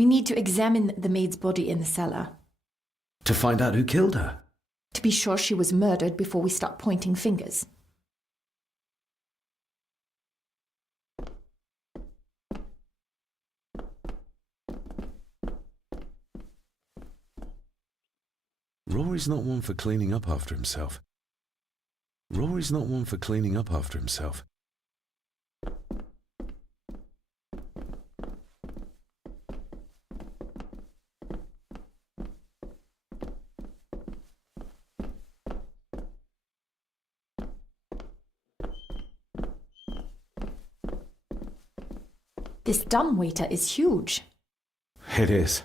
We need to examine the maid's body in the cellar. To find out who killed her? To be sure she was murdered before we start pointing fingers. Rory's not one for cleaning up after himself. Rory's not one for cleaning up after himself. This dumbwaiter is huge. It is.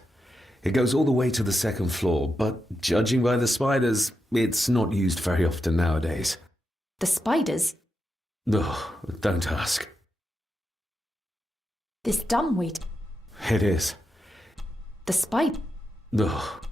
It goes all the way to the second floor, but judging by the spiders, it's not used very often nowadays. The spiders? Ugh, don't ask. This dumbwaiter. It is. The spider. Ugh.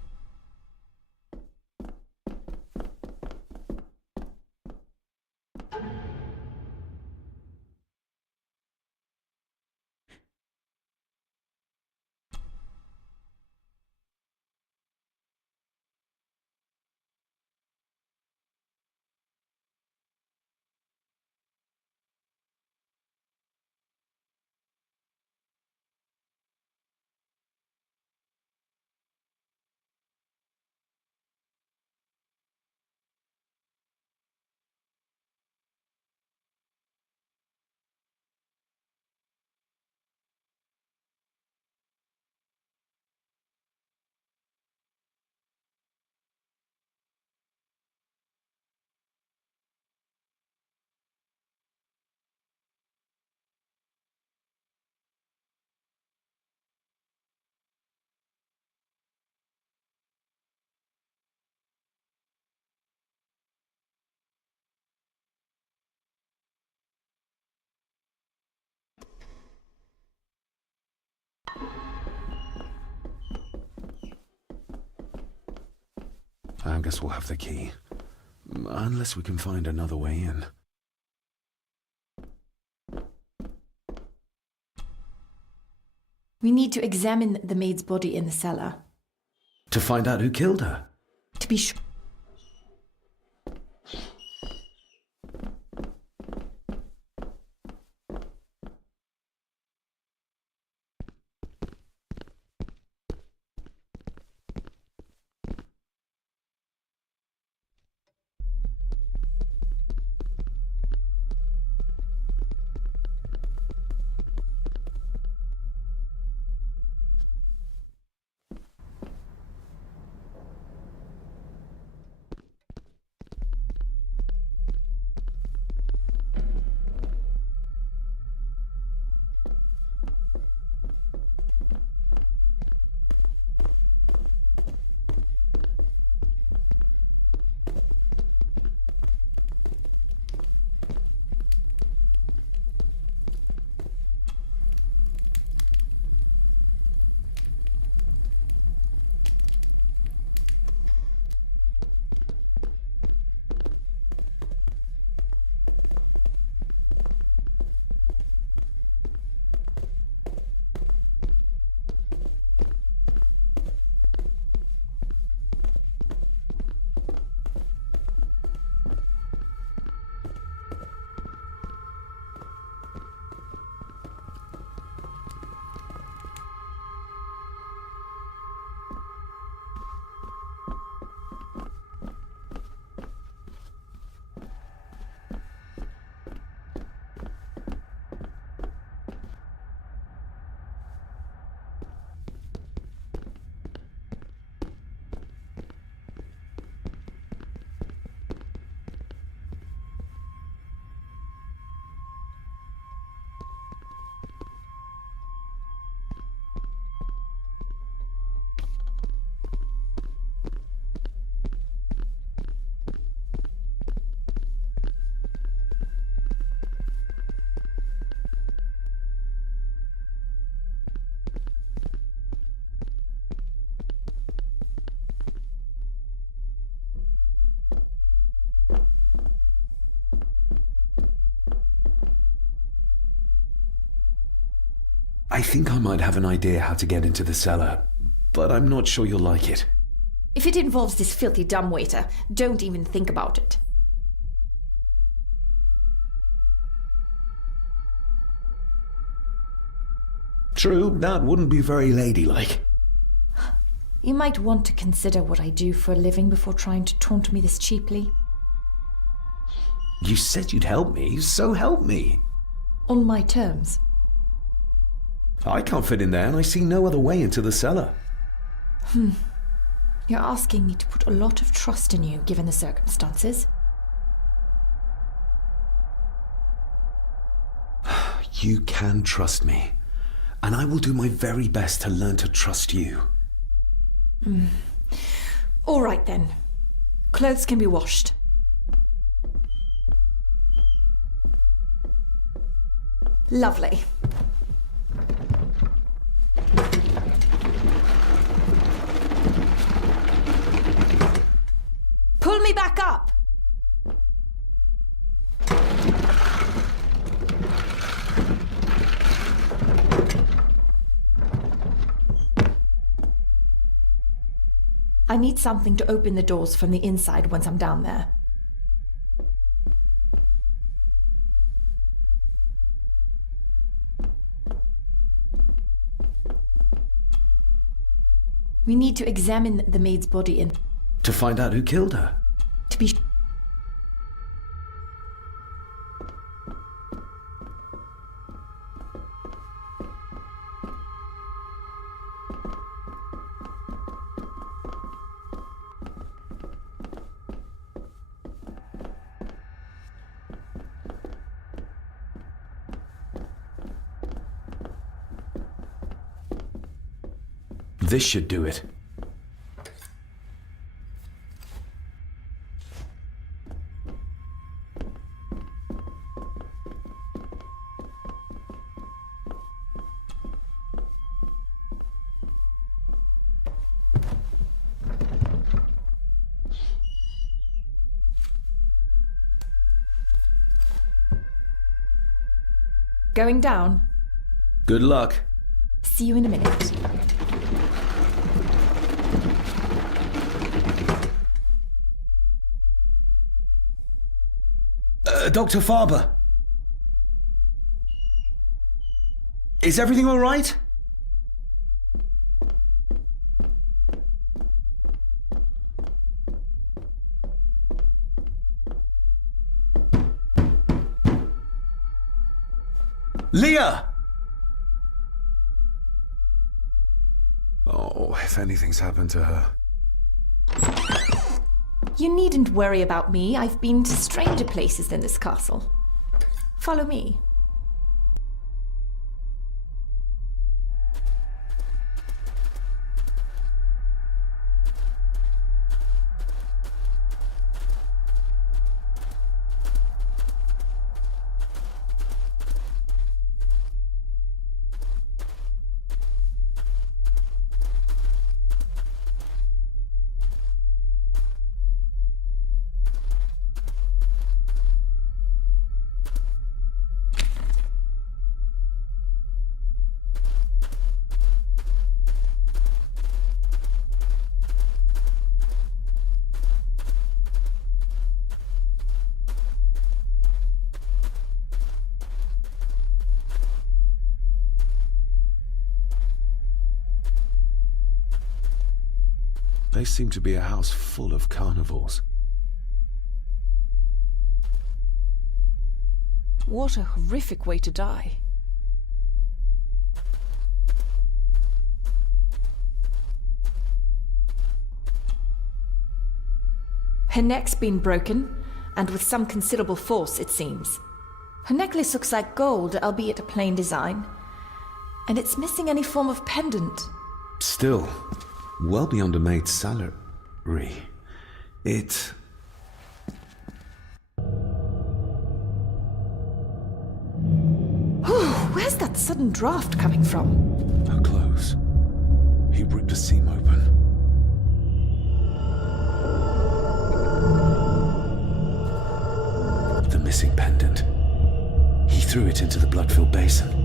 I guess we'll have the key. Unless we can find another way in. We need to examine the maid's body in the cellar. To find out who killed her? To be sure. I think I might have an idea how to get into the cellar, but I'm not sure you'll like it. If it involves this filthy dumbwaiter, don't even think about it. True, that wouldn't be very ladylike. You might want to consider what I do for a living before trying to taunt me this cheaply. You said you'd help me, so help me. On my terms. I can't fit in there, and I see no other way into the cellar. You're asking me to put a lot of trust in you, given the circumstances. You can trust me, and I will do my very best to learn to trust you. All right then. Clothes can be washed. Lovely. Pull me back up! I need something to open the doors from the inside once I'm down there. We need to examine the maid's body and To find out who killed her. to be This should do it. going down. Good luck. See you in a minute. Dr. Farber. Is everything all right? Leah! Oh, if anything's happened to her. You needn't worry about me. I've been to stranger places than this castle. Follow me. They seem to be a house full of carnivores. What a horrific way to die. Her neck's been broken, and with some considerable force, it seems. Her necklace looks like gold, albeit a plain design. And it's missing any form of pendant. Still, well beyond a maid's salary. It... Where's that sudden draft coming from? Her clothes. He ripped a seam open. The missing pendant. He threw it into the blood-filled basin.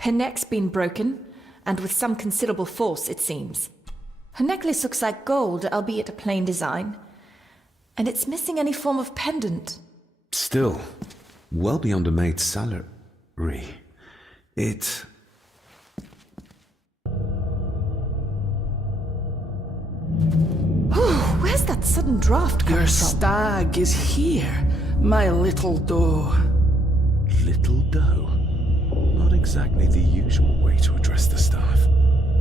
Her neck's been broken, and with some considerable force, it seems. Her necklace looks like gold, albeit a plain design, and it's missing any form of pendant. Still, well beyond a maid's salary. It... Where's that sudden draft coming Your from? stag is here, my little doe. Little doe. Not exactly the usual way to address the staff.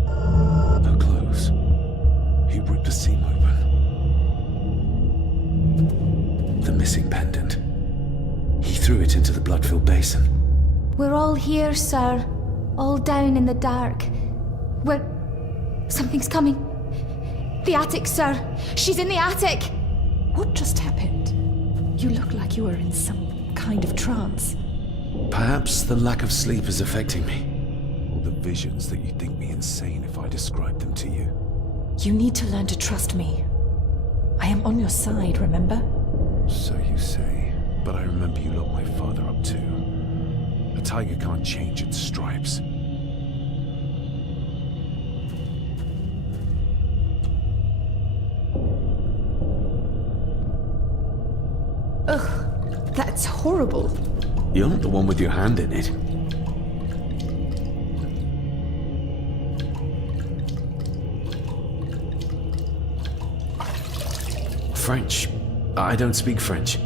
No clothes. He ripped a seam open. The missing pendant. He threw it into the blood-filled basin. We're all here, sir. All down in the dark. We're... Something's coming. The attic, sir. She's in the attic. What just happened? You look like you were in some kind of trance. Perhaps the lack of sleep is affecting me. Or the visions that you'd think me insane if I described them to you. You need to learn to trust me. I am on your side, remember? So you say, but I remember you locked my father up too. A tiger can't change its stripes. Ugh, that's horrible. You're not the one with your hand in it. French. I don't speak French.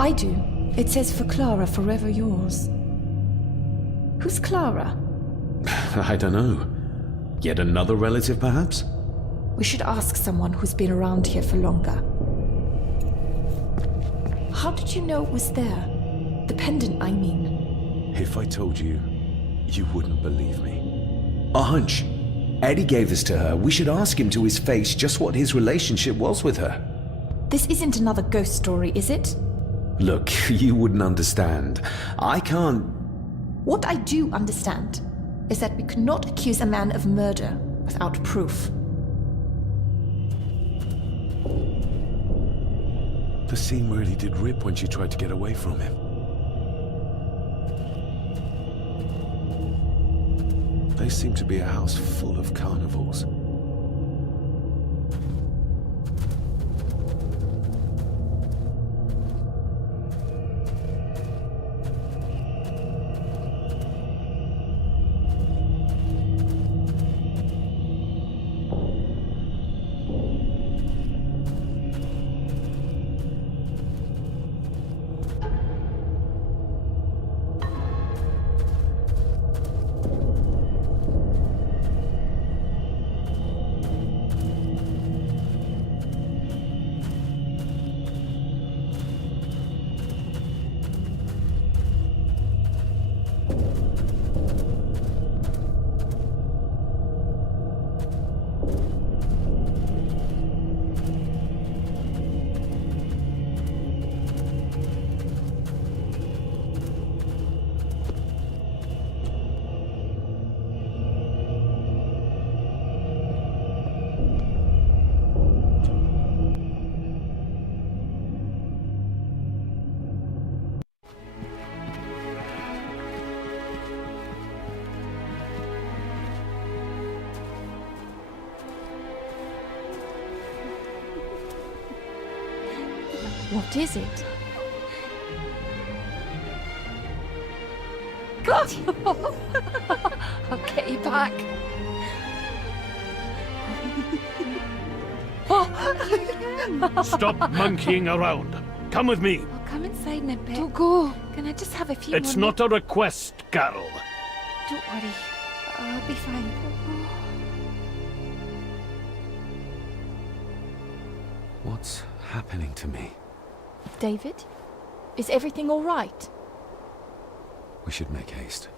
I do. It says for Clara, forever yours. Who's Clara? I don't know. Yet another relative, perhaps? We should ask someone who's been around here for longer. How did you know it was there? The pendant, I mean. If I told you, you wouldn't believe me. A hunch. Eddie gave this to her. We should ask him to his face just what his relationship was with her. This isn't another ghost story, is it? Look, you wouldn't understand. I can't... What I do understand is that we cannot accuse a man of murder without proof. The seam really did rip when she tried to get away from him. They seem to be a house full of carnivals. What is it? I'll get you back. Stop monkeying around. Come with me. I'll come inside in a bit. Don't go. Can I just have a few It's more not a request, Carol. Don't worry. I'll be fine. What's happening to me? David? Is everything all right? We should make haste.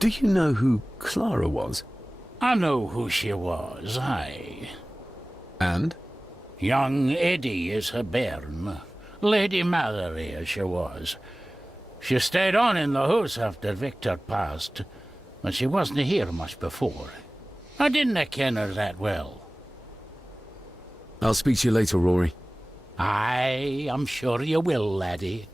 Do you know who Clara was? I know who she was, aye. And? Young Eddie is her bairn. Lady Mallory, as she was. She stayed on in the house after Victor passed, but she wasn't here much before. I didn't ken her that well. I'll speak to you later, Rory. Aye, I'm sure you will, laddie.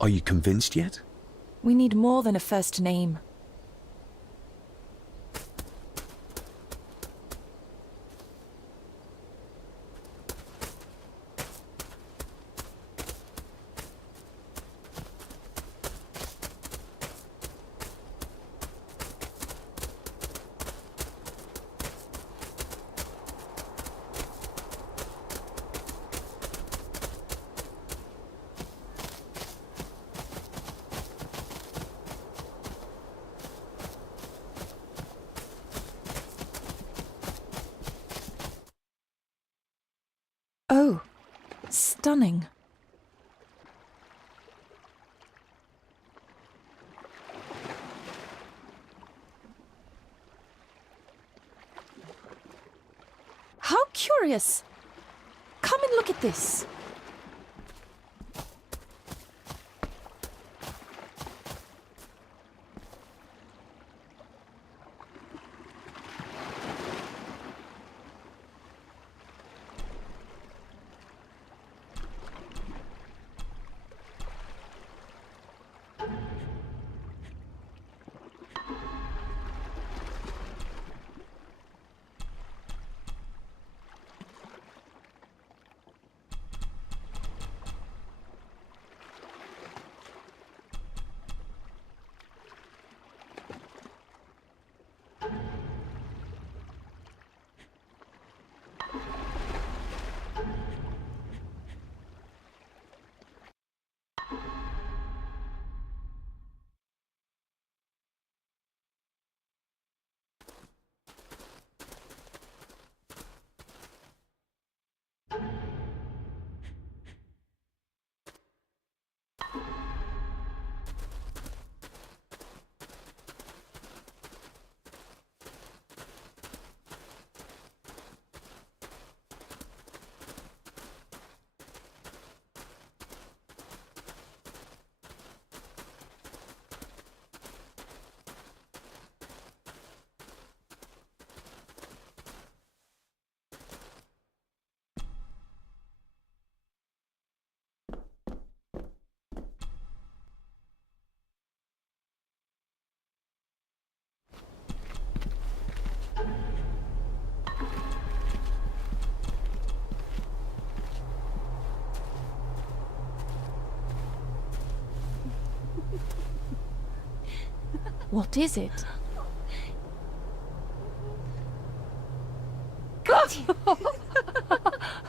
Are you convinced yet? We need more than a first name. Oh, stunning. How curious. Come and look at this. What is it?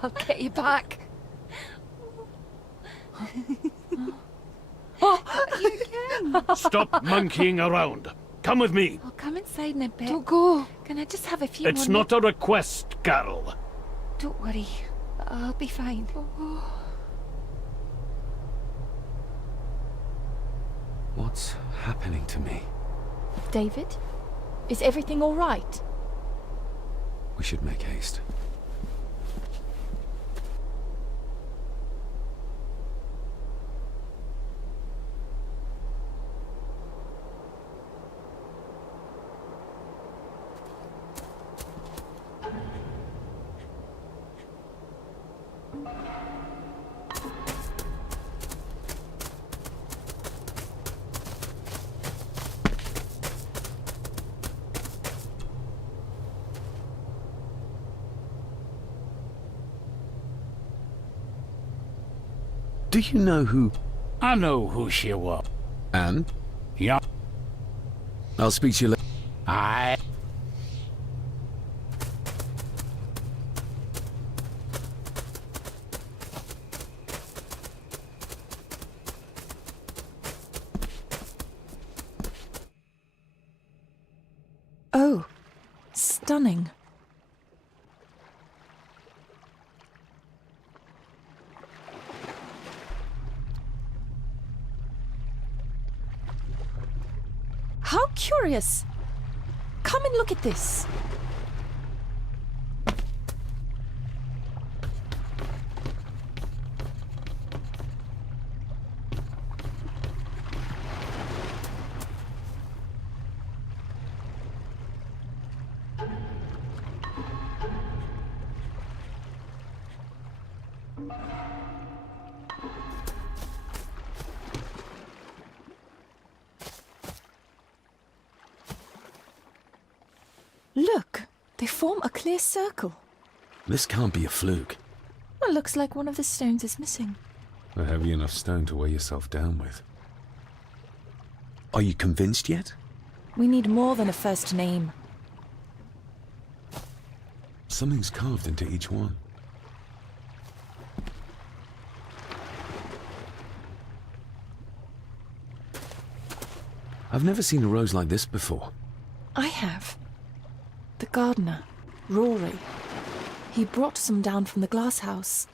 I'll get you back. Stop monkeying around. Come with me. I'll come inside in a bit. Don't go. Can I just have a few It's more not a request, Carol. Don't worry. I'll be fine. What's happening to me? David? Is everything all right? We should make haste. Do you know who... I know who she was. And? Yeah. I'll speak to you later. Aye. Oh, stunning. curious. Come and look at this. Look, they form a clear circle. This can't be a fluke. Well, looks like one of the stones is missing. A heavy enough stone to weigh yourself down with. Are you convinced yet? We need more than a first name. Something's carved into each one. I've never seen a rose like this before. I have. The gardener, Rory. He brought some down from the glass house.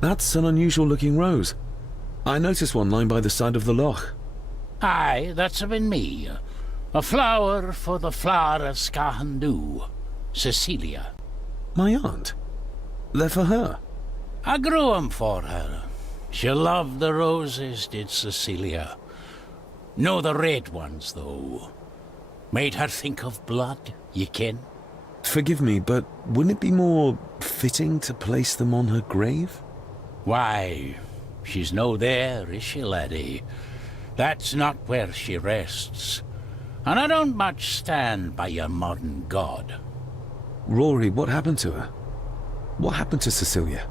That's an unusual looking rose. I noticed one lying by the side of the loch. Aye, that's been me. A flower for the flower of Scahandoo, Cecilia. My aunt? They're for her. I grew 'em for her. She loved the roses, did Cecilia. No the red ones, though. Made her think of blood, ye ken. Forgive me, but wouldn't it be more fitting to place them on her grave? Why, she's no there, is she, laddie? That's not where she rests. And I don't much stand by your modern god. Rory, what happened to her? What happened to Cecilia?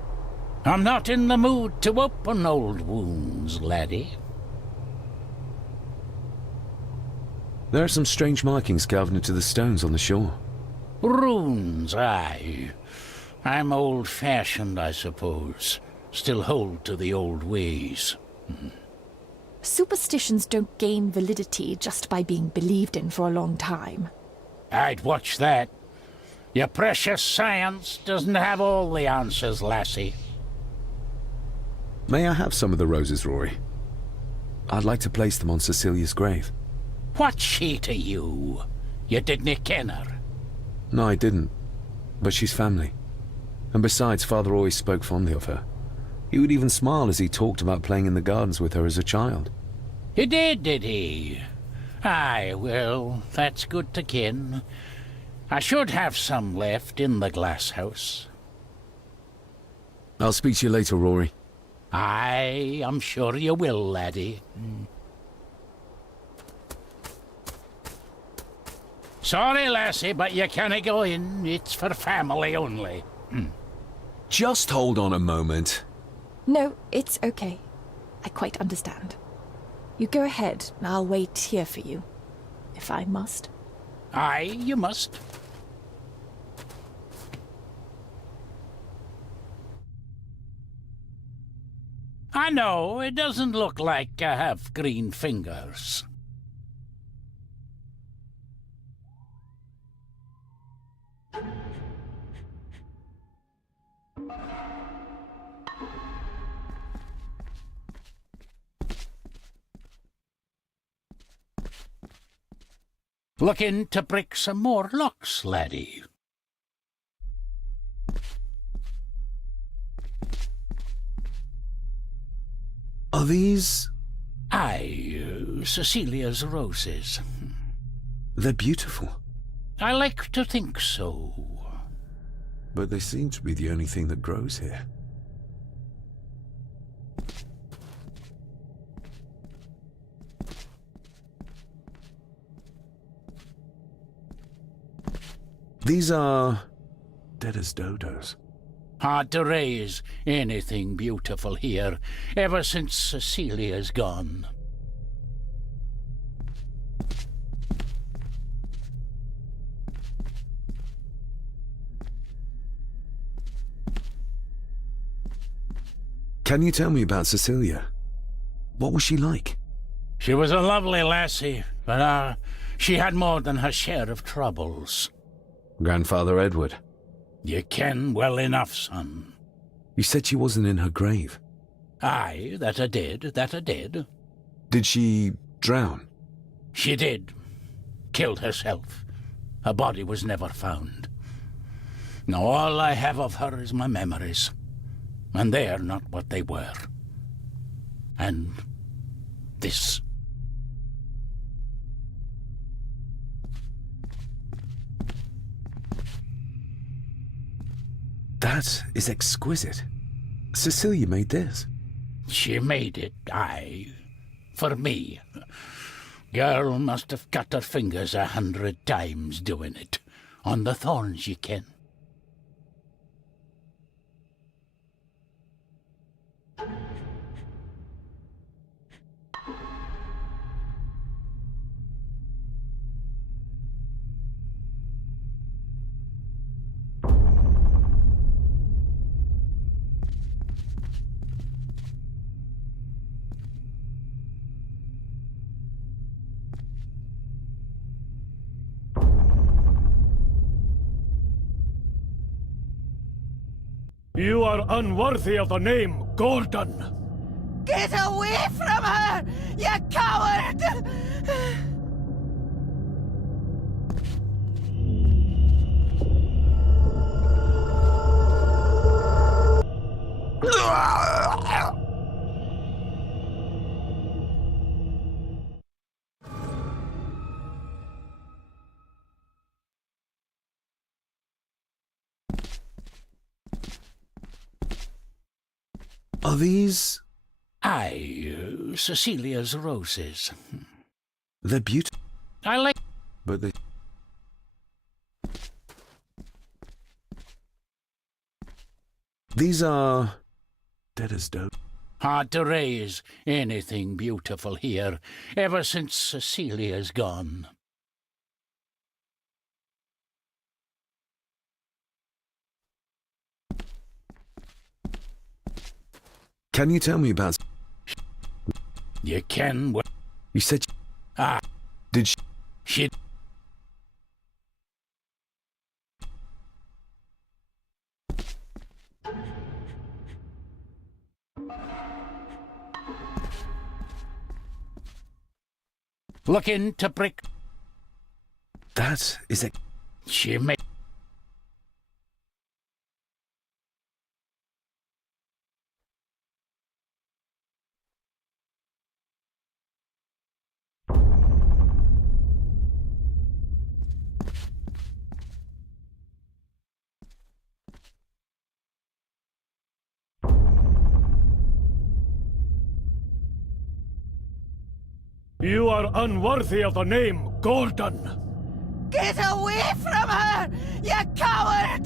I'm not in the mood to open old wounds, laddie. There are some strange markings carved into the stones on the shore. Runes, aye. I'm old-fashioned, I suppose. Still hold to the old ways. Superstitions don't gain validity just by being believed in for a long time. I'd watch that. Your precious science doesn't have all the answers, lassie. May I have some of the roses, Rory? I'd like to place them on Cecilia's grave. What's she to you? You didn't ken her. No, I didn't. But she's family. And besides, Father always spoke fondly of her. He would even smile as he talked about playing in the gardens with her as a child. He did he? Aye, well, that's good to ken. I should have some left in the glass house. I'll speak to you later, Rory. Aye, I'm sure you will, laddie. Sorry, lassie, but you canna go in. It's for family only. Just hold on a moment. No, it's okay. I quite understand. You go ahead, and I'll wait here for you, if I must. Aye, you must. I know, it doesn't look like I have green fingers. Looking to break some more locks, laddie. Are these... Aye, Cecilia's roses. They're beautiful. I like to think so. But they seem to be the only thing that grows here. These are dead as dodos. Hard to raise anything beautiful here, ever since Cecilia's gone. Can you tell me about Cecilia? What was she like? She was a lovely lassie, but she had more than her share of troubles. Grandfather Edward. You ken well enough, son. You said she wasn't in her grave. Aye, that I did. Did she drown? She did. Killed herself. Her body was never found. Now all I have of her is my memories. And they're not what they were. And this. That is exquisite. Cecilia made this. She made it, aye. For me. Girl must have cut her fingers 100 times doing it. On the thorns, ye ken. You are unworthy of the name Gordon. Get away from her, you coward! Are these... Aye, Cecilia's roses. They're beautiful, I like... but they... These are... dead as dope. Hard to raise anything beautiful here, ever since Cecilia's gone. Can you tell me about... You ken what... You said... Ah, Did she... she... Look into brick. That is... She made... You are unworthy of the name Gordon. Get away from her, you coward!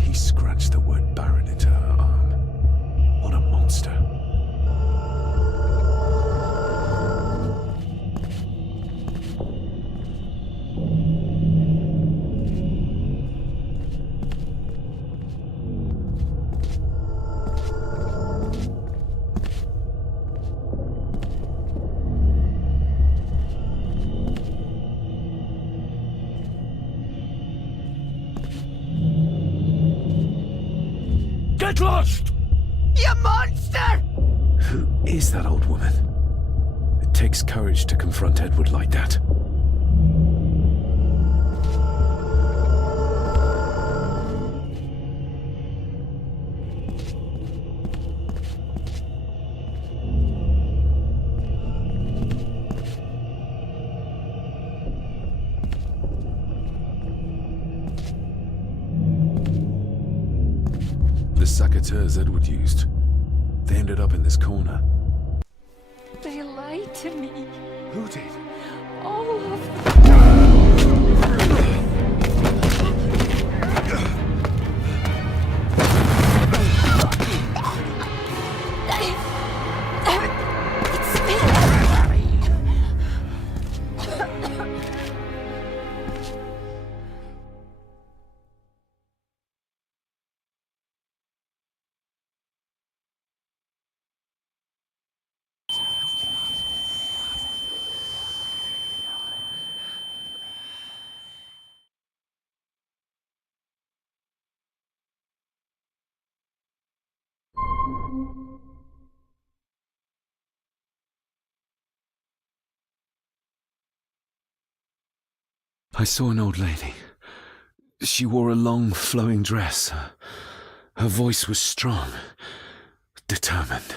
He scratched the word Baron into her arm. What a monster. Get lost! You monster! Who is that old woman? takes courage to confront Edward like that. The saboteurs Edward used, they ended up in this corner. They lied to me. Who did? All of them. It's me. I saw an old lady. She wore a long, flowing dress. Her voice was strong, determined.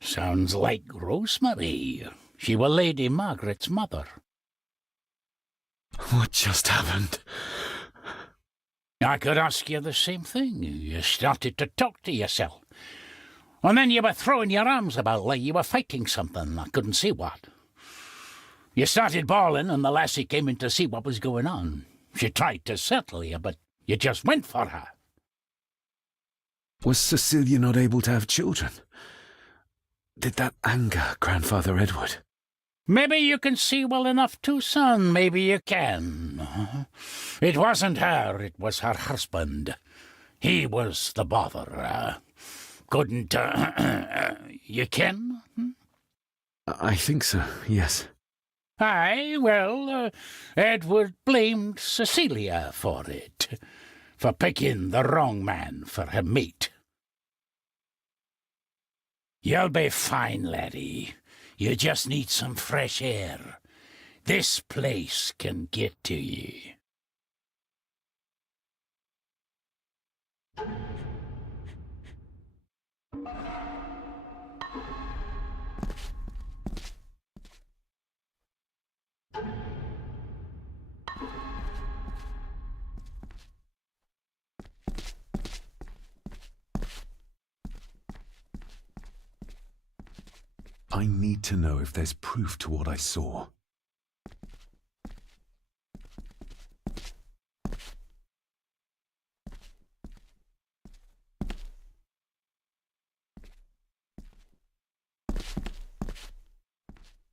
Sounds like Rosemary. She was Lady Margaret's mother. What just happened? I could ask you the same thing. You started to talk to yourself. And then you were throwing your arms about like you were fighting something. I couldn't see what. You started bawling and the lassie came in to see what was going on. She tried to settle you, but you just went for her. Was Cecilia not able to have children? Did that anger Grandfather Edward? Maybe you can see well enough too, son. Maybe you can. It wasn't her, it was her husband. He was the bother. Couldn't, you ken? I think so, yes. Aye, well, Edward blamed Cecilia for it, for picking the wrong man for her mate. You'll be fine, laddie. You just need some fresh air. This place can get to ye. I need to know if there's proof to what I saw.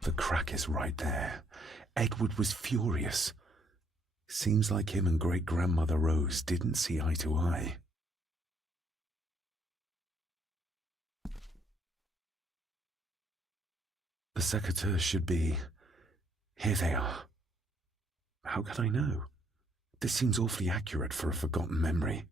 The crack is right there. Edward was furious. Seems like him and great-grandmother Rose didn't see eye to eye. The secateurs should be... Here they are. How could I know? This seems awfully accurate for a forgotten memory.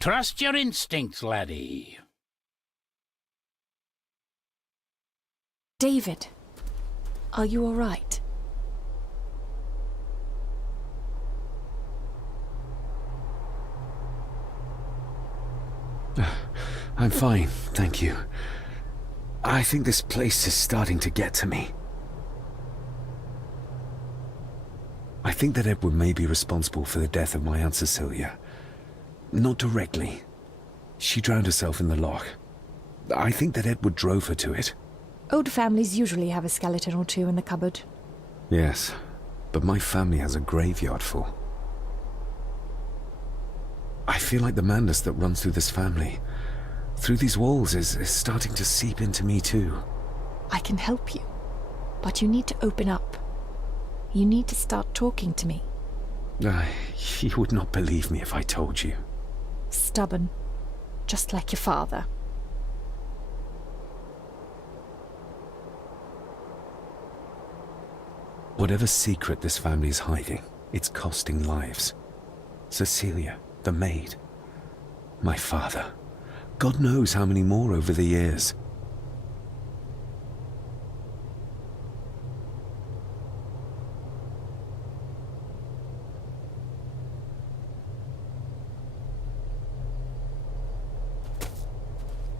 Trust your instincts, laddie. David, are you all right? I'm fine, thank you. I think this place is starting to get to me. I think that Edward may be responsible for the death of my Aunt Cecilia. Not directly. She drowned herself in the loch. I think that Edward drove her to it. Old families usually have a skeleton or two in the cupboard. Yes, but my family has a graveyard full. I feel like the madness that runs through this family, through these walls, is starting to seep into me too. I can help you, but you need to open up. You need to start talking to me. You would not believe me if I told you. Stubborn. Just like your father. Whatever secret this family is hiding, it's costing lives. Cecilia, the maid. My father. God knows how many more over the years.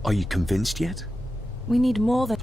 Are you convinced yet? We need more than...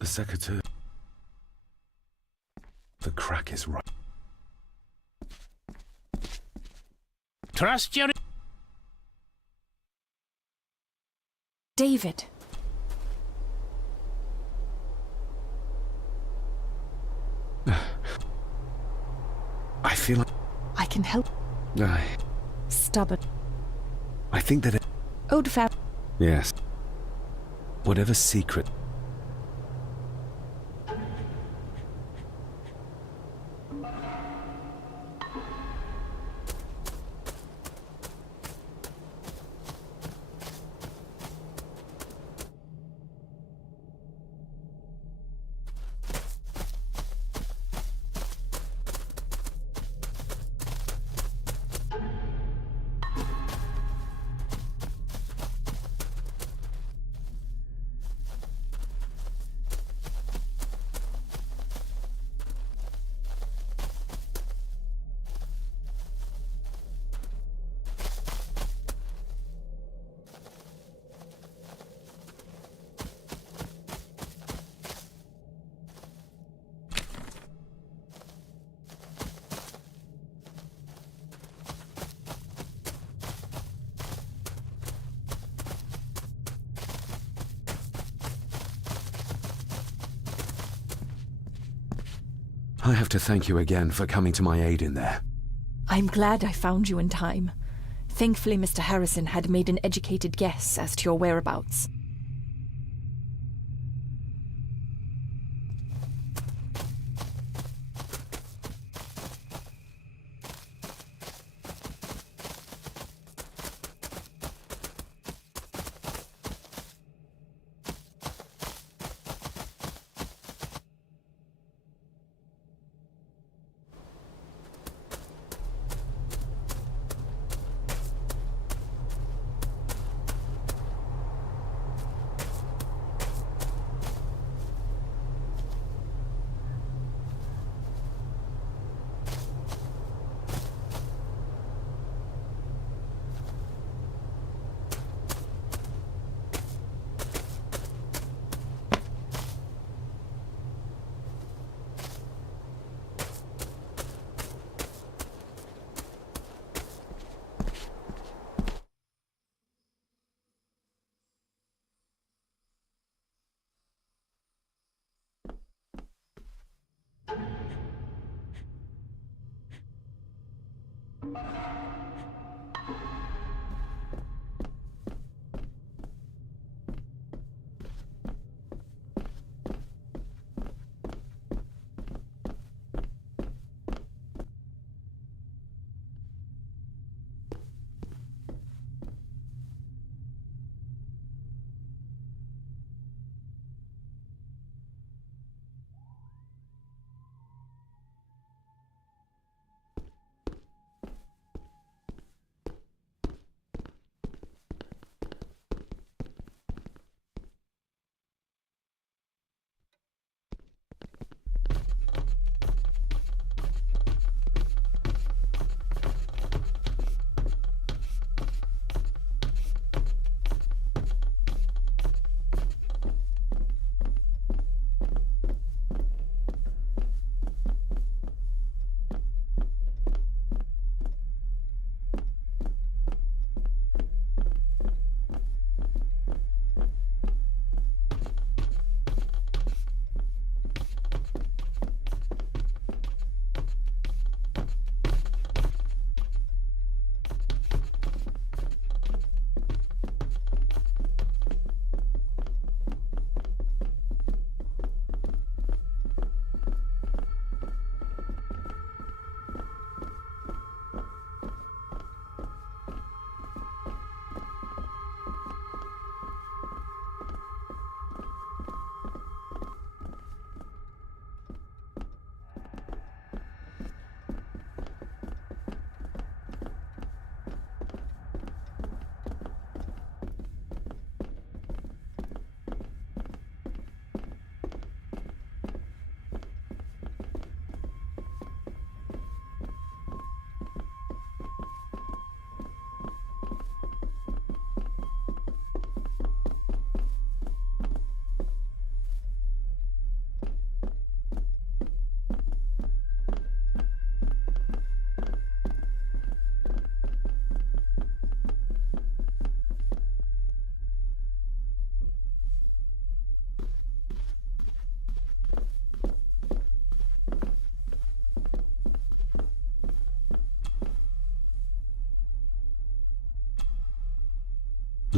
The secretary. The crack is right. Trust your... David. I feel like... I can help. Stubborn. I think that it... Old fam... Yes. Whatever secret... I have to thank you again for coming to my aid in there. I'm glad I found you in time. Thankfully, Mr. Harrison had made an educated guess as to your whereabouts.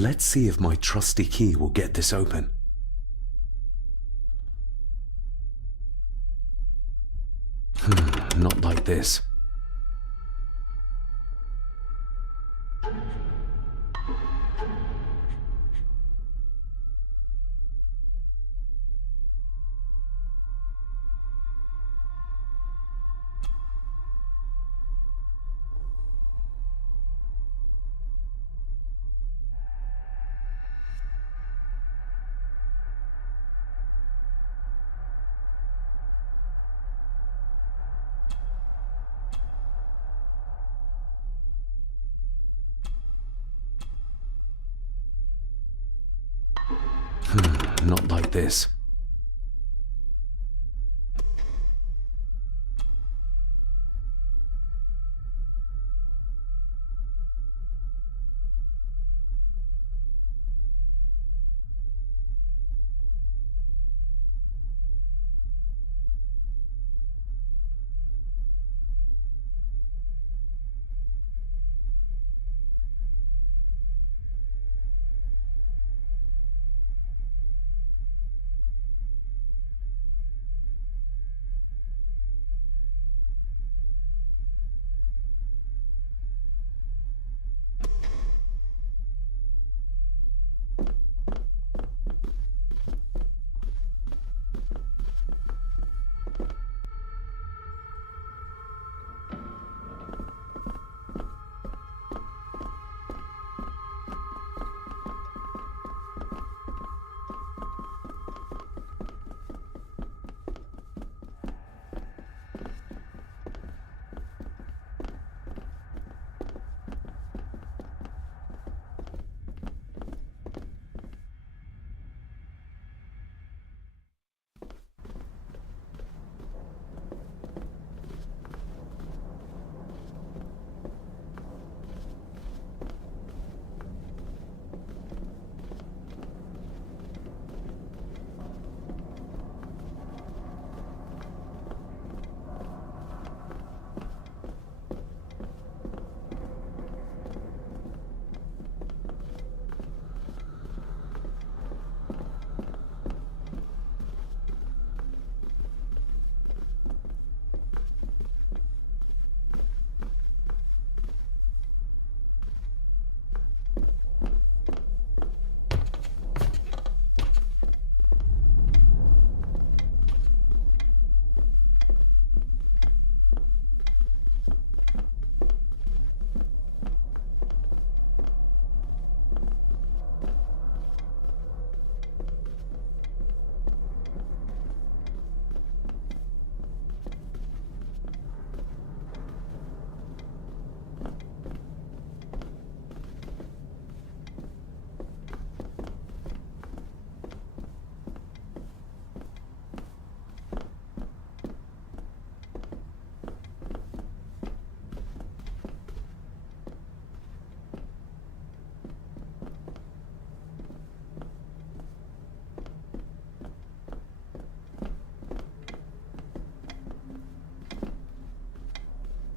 Let's see if my trusty key will get this open. Not like this. Not like this.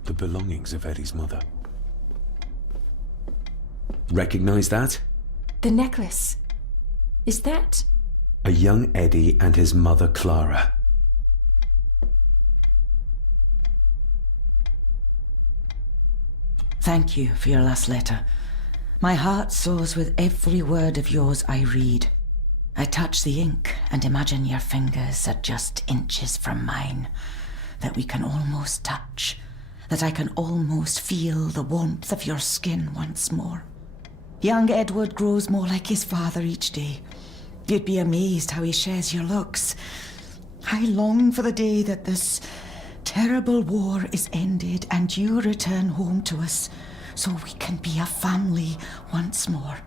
The belongings of Eddie's mother. Recognize that? The necklace. Is that... A young Eddie and his mother Clara. Thank you for your last letter. My heart soars with every word of yours I read. I touch the ink and imagine your fingers are just inches from mine, that we can almost touch, that I can almost feel the warmth of your skin once more. Young Edward grows more like his father each day. You'd be amazed how he shares your looks. I long for the day that this terrible war is ended and you return home to us, so we can be a family once more.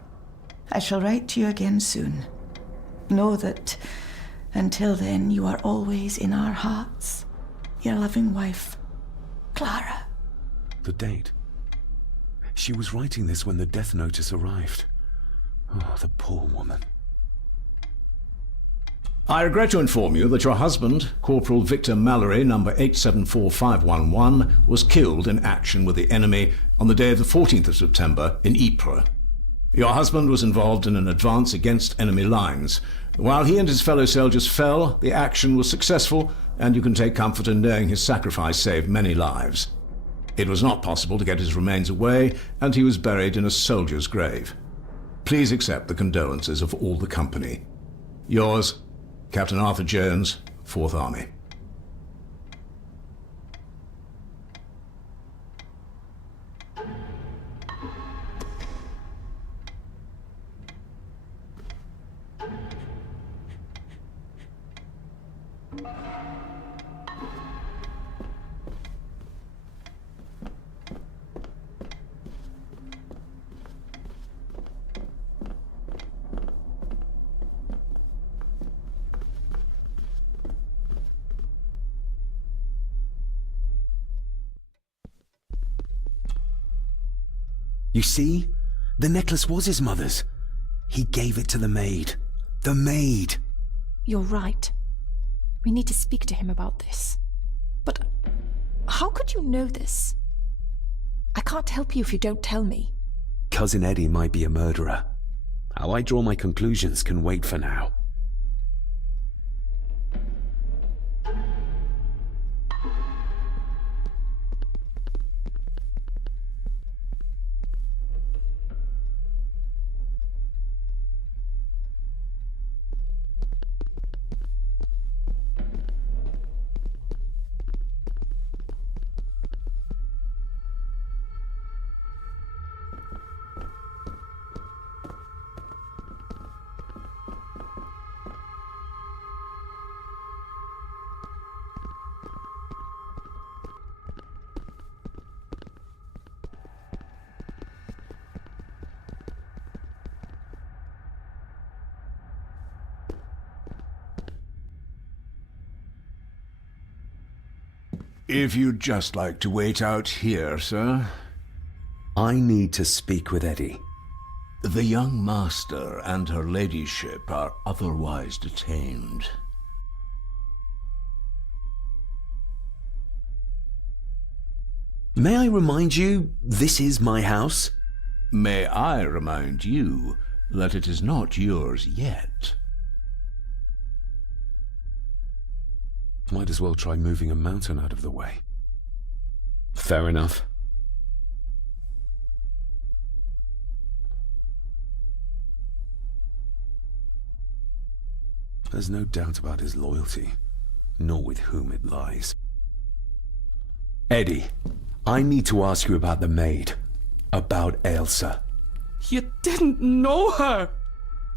I shall write to you again soon. Know that until then you are always in our hearts. Your loving wife, Clara. The date. She was writing this when the death notice arrived. Oh, the poor woman. I regret to inform you that your husband, Corporal Victor Mallory, number 874511, was killed in action with the enemy on the day of the 14th of September in Ypres. Your husband was involved in an advance against enemy lines. While he and his fellow soldiers fell, the action was successful, and you can take comfort in knowing his sacrifice saved many lives. It was not possible to get his remains away, and he was buried in a soldier's grave. Please accept the condolences of all the company. Yours, Captain Arthur Jones, 4th Army. You see? The necklace was his mother's. He gave it to the maid. The maid! You're right. We need to speak to him about this. But how could you know this? I can't help you if you don't tell me. Cousin Eddie might be a murderer. How I draw my conclusions can wait for now. If you'd just like to wait out here, sir. I need to speak with Eddie. The young master and her ladyship are otherwise detained. May I remind you, this is my house? May I remind you that it is not yours yet? Might as well try moving a mountain out of the way. Fair enough. There's no doubt about his loyalty, nor with whom it lies. Eddie, I need to ask you about the maid. About Ailsa. You didn't know her!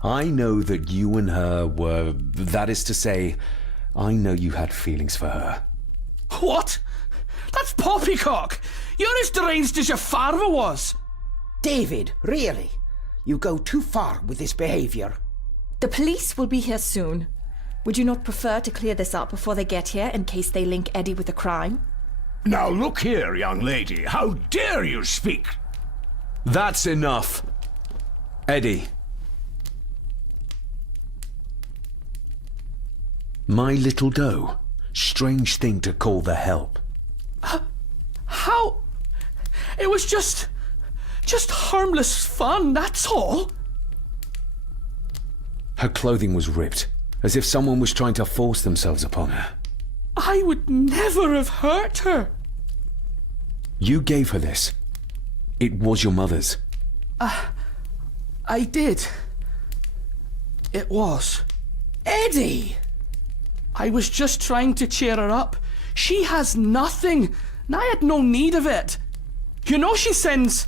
I know that you and her were... that is to say, I know you had feelings for her. What? That's poppycock! You're as deranged as your father was! David, really? You go too far with this behavior. The police will be here soon. Would you not prefer to clear this up before they get here in case they link Eddie with the crime? Now look here, young lady. How dare you speak? That's enough. Eddie. My little doe. Strange thing to call the help. How? It was just harmless fun, that's all. Her clothing was ripped, as if someone was trying to force themselves upon her. I would never have hurt her. You gave her this. It was your mother's. I did. It was. Eddie! I was just trying to cheer her up. She has nothing, and I had no need of it. You know she sends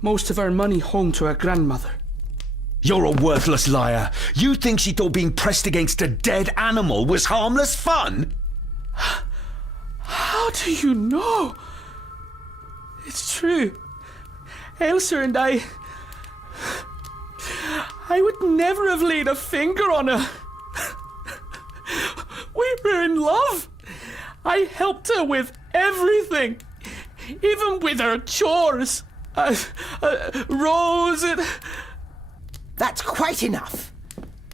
most of her money home to her grandmother. You're a worthless liar. You think she thought being pressed against a dead animal was harmless fun? How do you know? It's true. Ailsa and I would never have laid a finger on her. We were in love. I helped her with everything, even with her chores. Rose and... That's quite enough.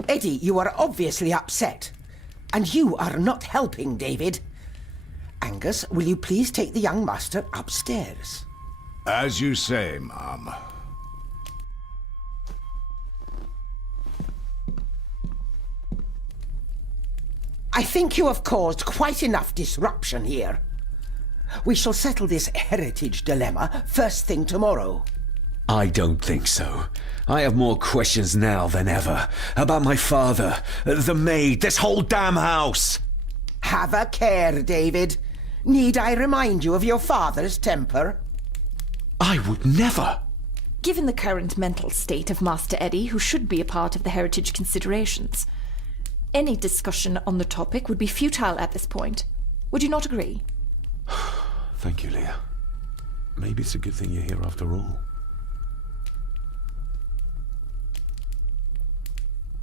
Eddie, you are obviously upset. And you are not helping, David. Angus, will you please take the young master upstairs? As you say, Mom. I think you have caused quite enough disruption here. We shall settle this heritage dilemma first thing tomorrow. I don't think so. I have more questions now than ever. About my father, the maid, this whole damn house! Have a care, David. Need I remind you of your father's temper? I would never! Given the current mental state of Master Eddie, who should be a part of the heritage considerations, any discussion on the topic would be futile at this point. Would you not agree? Thank you, Leah. Maybe it's a good thing you're here after all.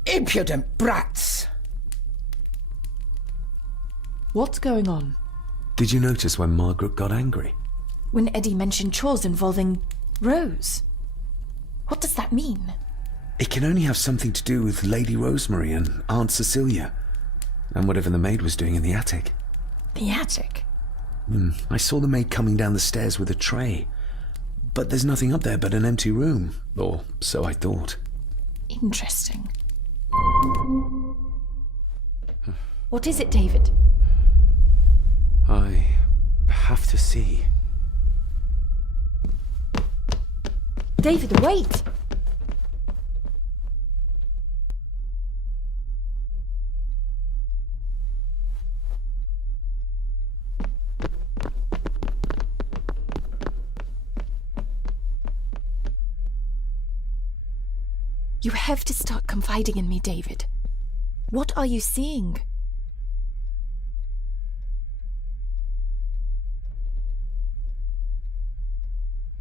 Impudent brats! What's going on? Did you notice when Margaret got angry? When Eddie mentioned chores involving Rose. What does that mean? It can only have something to do with Lady Rosemary and Aunt Cecilia, and whatever the maid was doing in the attic. The attic? I saw the maid coming down the stairs with a tray, but there's nothing up there but an empty room, or so I thought. Interesting. What is it, David? I have to see. David, wait! You have to start confiding in me, David. What are you seeing?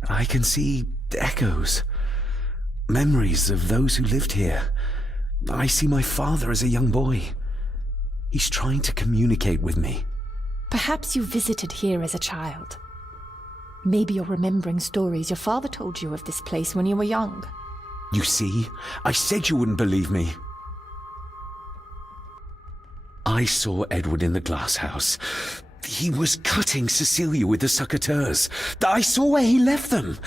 I can see echoes, memories of those who lived here. I see my father as a young boy. He's trying to communicate with me. Perhaps you visited here as a child. Maybe you're remembering stories your father told you of this place when you were young. You see? I said you wouldn't believe me. I saw Edward in the glass house. He was cutting Cecilia with the succotaurs. I saw where he left them.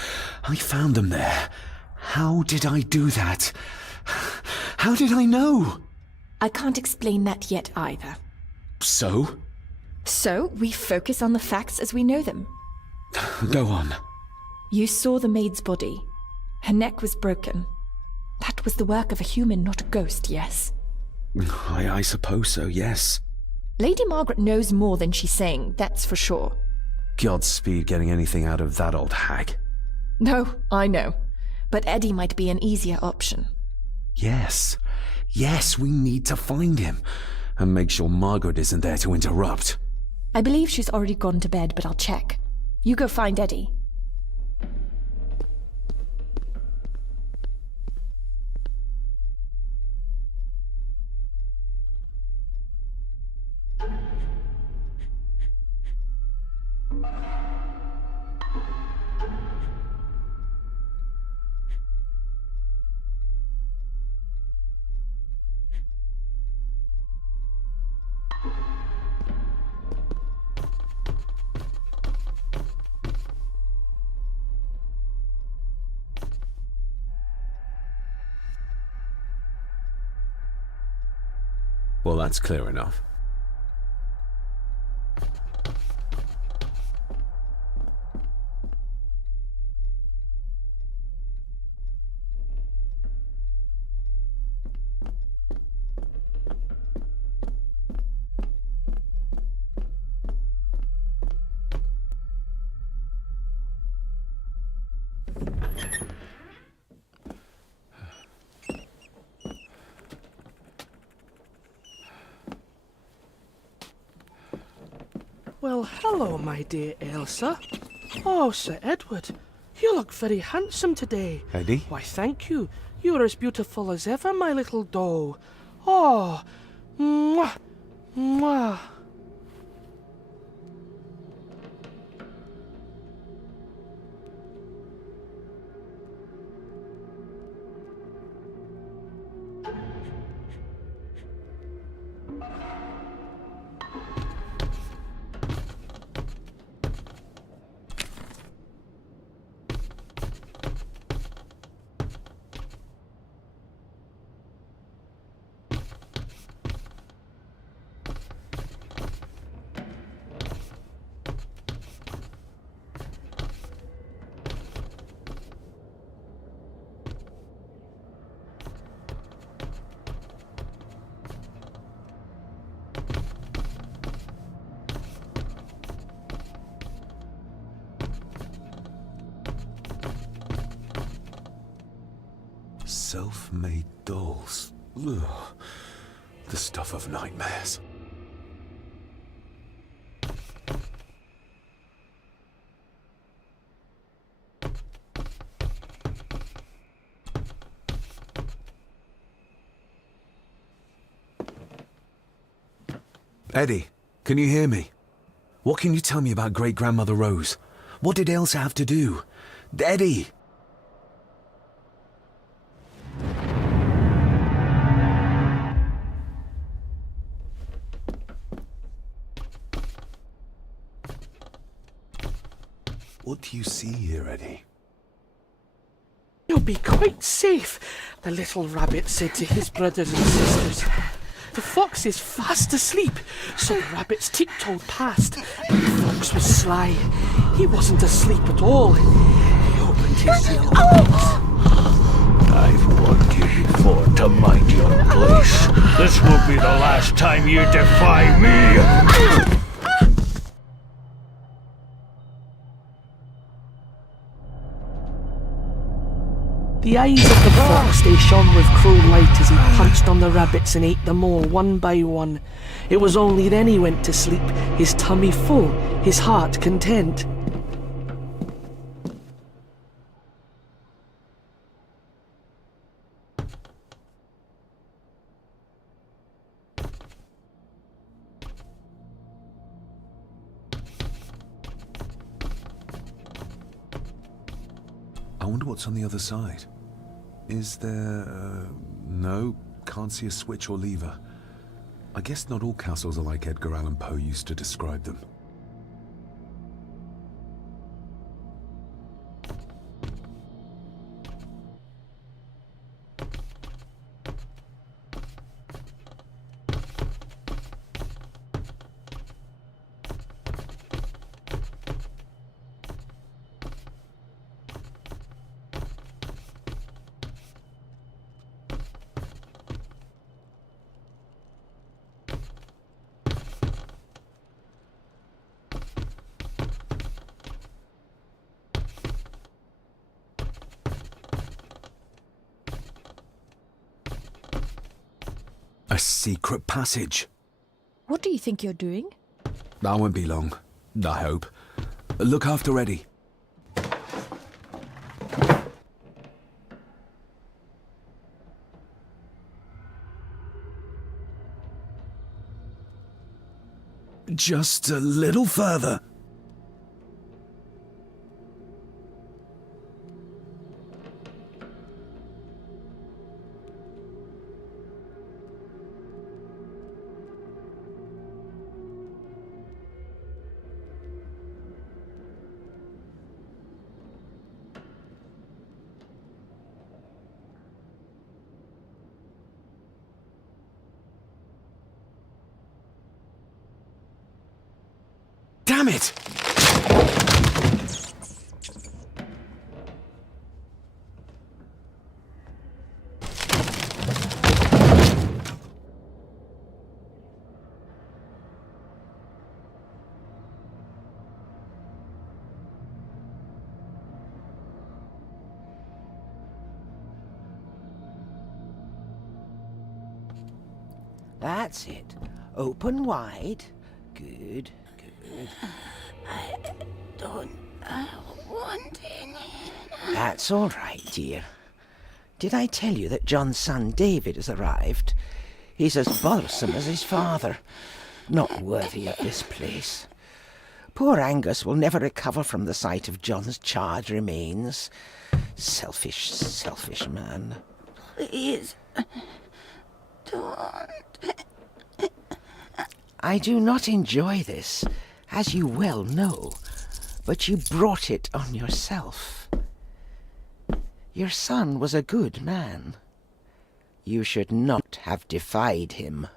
I found them there. How did I do that? How did I know? I can't explain that yet either. So? So, we focus on the facts as we know them. Go on. You saw the maid's body. Her neck was broken. That was the work of a human, not a ghost, yes? I suppose so, yes. Lady Margaret knows more than she's saying, that's for sure. Godspeed getting anything out of that old hag. No, I know. But Eddie might be an easier option. Yes. Yes, we need to find him. And make sure Margaret isn't there to interrupt. I believe she's already gone to bed, but I'll check. You go find Eddie. Well, that's clear enough. Well, hello, my dear Elsa. Oh, Sir Edward, you look very handsome today. Eddie? Why, thank you. You're as beautiful as ever, my little doe. Oh, mwah, mwah. Self-made dolls. Ugh. The stuff of nightmares. Eddie, can you hear me? What can you tell me about Great-Grandmother Rose? What did Elsa have to do? Eddie! What do you see here, Eddie? You'll be quite safe, the little rabbit said to his brothers and sisters. The fox is fast asleep, so the rabbits tiptoed past, but the fox was sly. He wasn't asleep at all. He opened his yellow eyes. I've warned you before to mind your place. This will be the last time you defy me. The eyes of the fox, they shone with cruel light as he punched on the rabbits and ate them all one by one. It was only then he went to sleep, his tummy full, his heart content. I wonder what's on the other side. Is there... no, can't see a switch or lever. I guess not all castles are like Edgar Allan Poe used to describe them. A secret passage. What do you think you're doing? That won't be long, I hope. Look after Eddie. Just a little further. Damn it! That's it. Open wide. Good, good. I don't want any. That's all right, dear. Did I tell you that John's son David has arrived? He's as bothersome as his father. Not worthy of this place. Poor Angus will never recover from the sight of John's charred remains. Selfish, selfish man. Please, don't. I do not enjoy this, as you well know, but you brought it on yourself. Your son was a good man. You should not have defied him.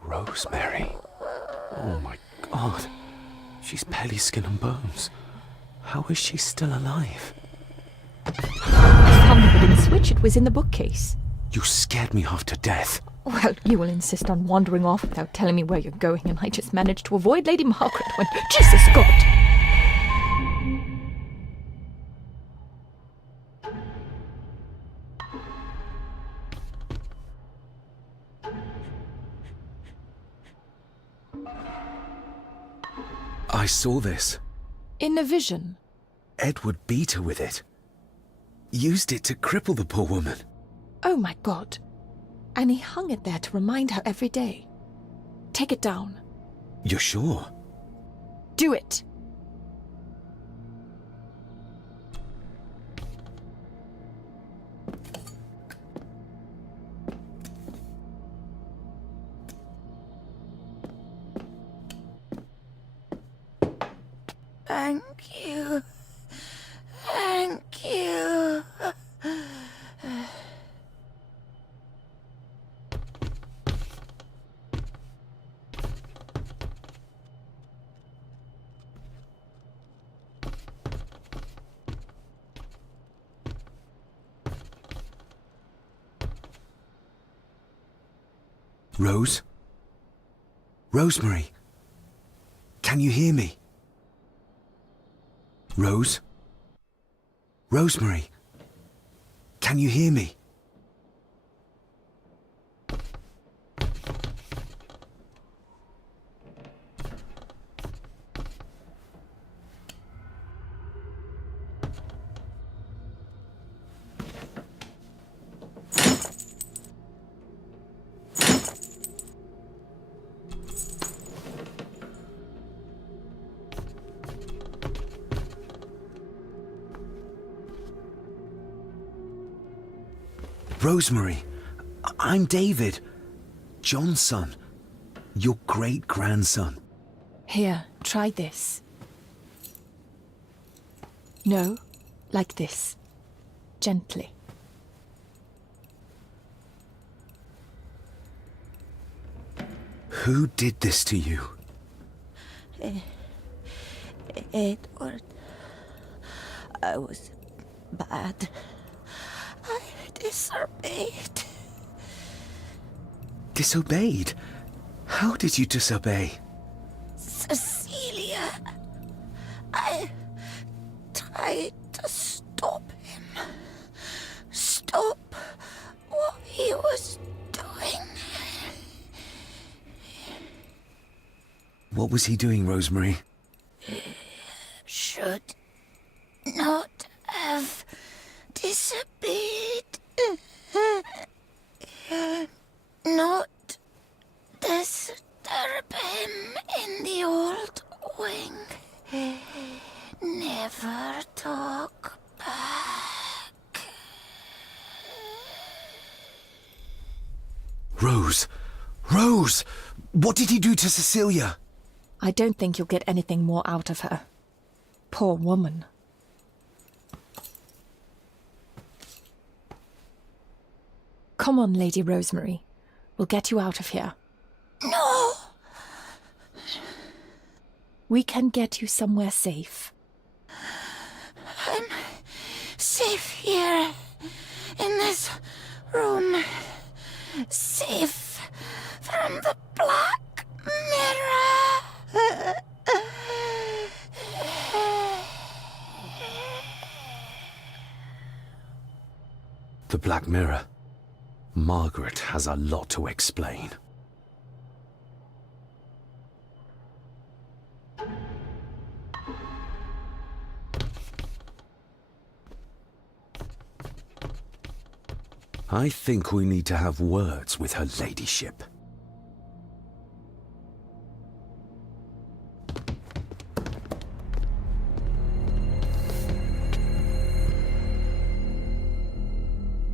Rosemary. Oh my God. She's barely skin and bones. How is she still alive? I found the hidden switch. It was in the bookcase. You scared me half to death. Well, you will insist on wandering off without telling me where you're going, and I just managed to avoid Lady Margaret when... Jesus God! I saw this. In a vision? Edward beat her with it. Used it to cripple the poor woman. Oh my God. And he hung it there to remind her every day. Take it down. You're sure? Do it. Thank you. Thank you. Rose? Rosemary? Can you hear me? Rose? Rosemary? Can you hear me? Rosemary, I'm David, John's son, your great-grandson. Here, try this. No, like this. Gently. Who did this to you? Edward. I was bad. I disobeyed. Disobeyed? How did you disobey? Cecilia. I tried to stop him. Stop what he was doing. What was he doing, Rosemary? Should not have disobeyed. Not disturb him in the old wing. Never talk back. Rose! Rose! What did he do to Cecilia? I don't think you'll get anything more out of her. Poor woman. Come on, Lady Rosemary. We'll get you out of here. No! We can get you somewhere safe. I'm safe here, in this room. Safe from the Black Mirror. The Black Mirror. Margaret has a lot to explain. I think we need to have words with her ladyship.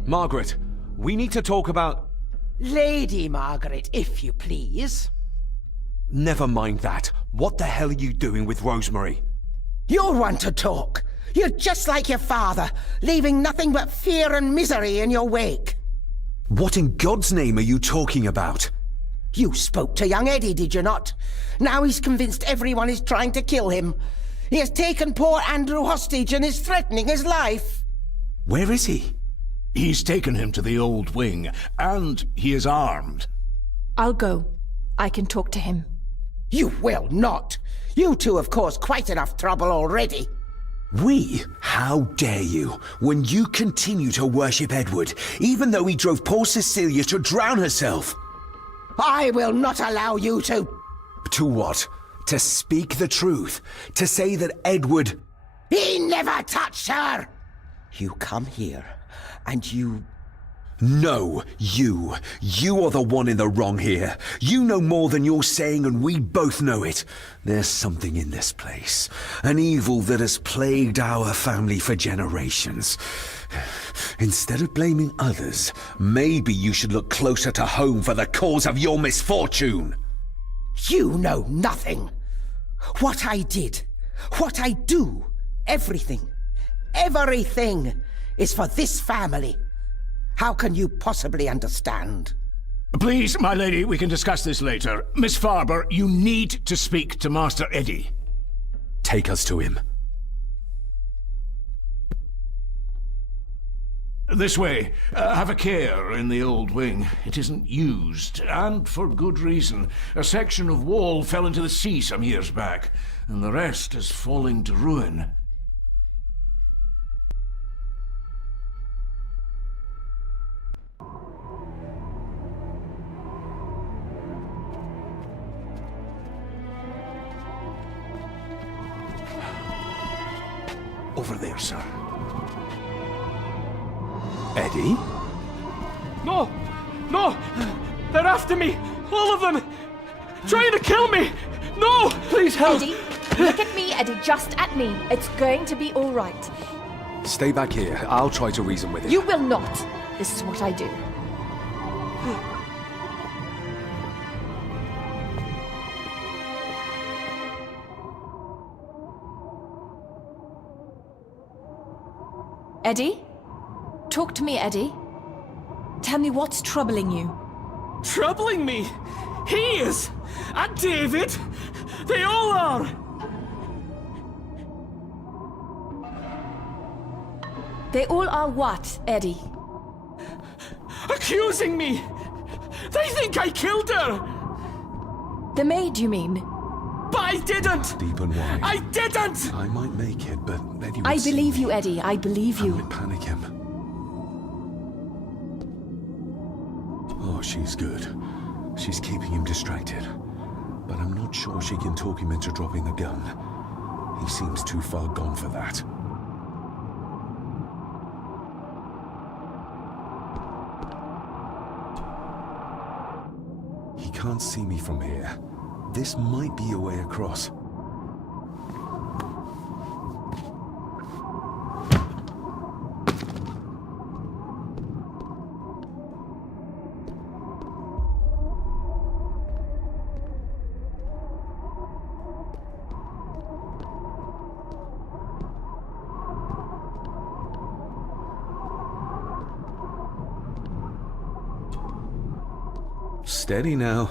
Margaret, we need to talk about... Lady Margaret, if you please. Never mind that. What the hell are you doing with Rosemary? You're one to talk. You're just like your father, leaving nothing but fear and misery in your wake. What in God's name are you talking about? You spoke to young Eddie, did you not? Now he's convinced everyone is trying to kill him. He has taken poor Andrew hostage and is threatening his life. Where is he? He's taken him to the old wing, and he is armed. I'll go. I can talk to him. You will not! You two have caused quite enough trouble already. We? How dare you, when you continue to worship Edward, even though he drove poor Cecilia to drown herself? I will not allow you to... To what? To speak the truth? To say that Edward... He never touched her! You come here, and you... No, you. You are the one in the wrong here. You know more than you're saying, and we both know it. There's something in this place. An evil that has plagued our family for generations. Instead of blaming others, maybe you should look closer to home for the cause of your misfortune. You know nothing. What I did, what I do, everything is for this family. How can you possibly understand? Please, my lady, we can discuss this later. Miss Farber, you need to speak to Master Eddie. Take us to him. This way. Have a care in the old wing. It isn't used, and for good reason. A section of wall fell into the sea some years back, and the rest is falling to ruin. Over there, sir. Eddie? No! No! They're after me! All of them! Trying to kill me! No! Please help! Eddie, look at me, Eddie, just at me. It's going to be all right. Stay back here. I'll try to reason with it. You will not. This is what I do. Eddie? Talk to me, Eddie. Tell me what's troubling you. Troubling me? He is! And David! They all are! They all are what, Eddie? Accusing me! They think I killed her! The maid, you mean? But I didn't! Deep and wide. I didn't! I might make it, but Eddie would I see believe me. you, Eddie. I believe I you. would panic him. Oh, she's good. She's keeping him distracted. But I'm not sure she can talk him into dropping the gun. He seems too far gone for that. He can't see me from here. This might be a way across. Steady now.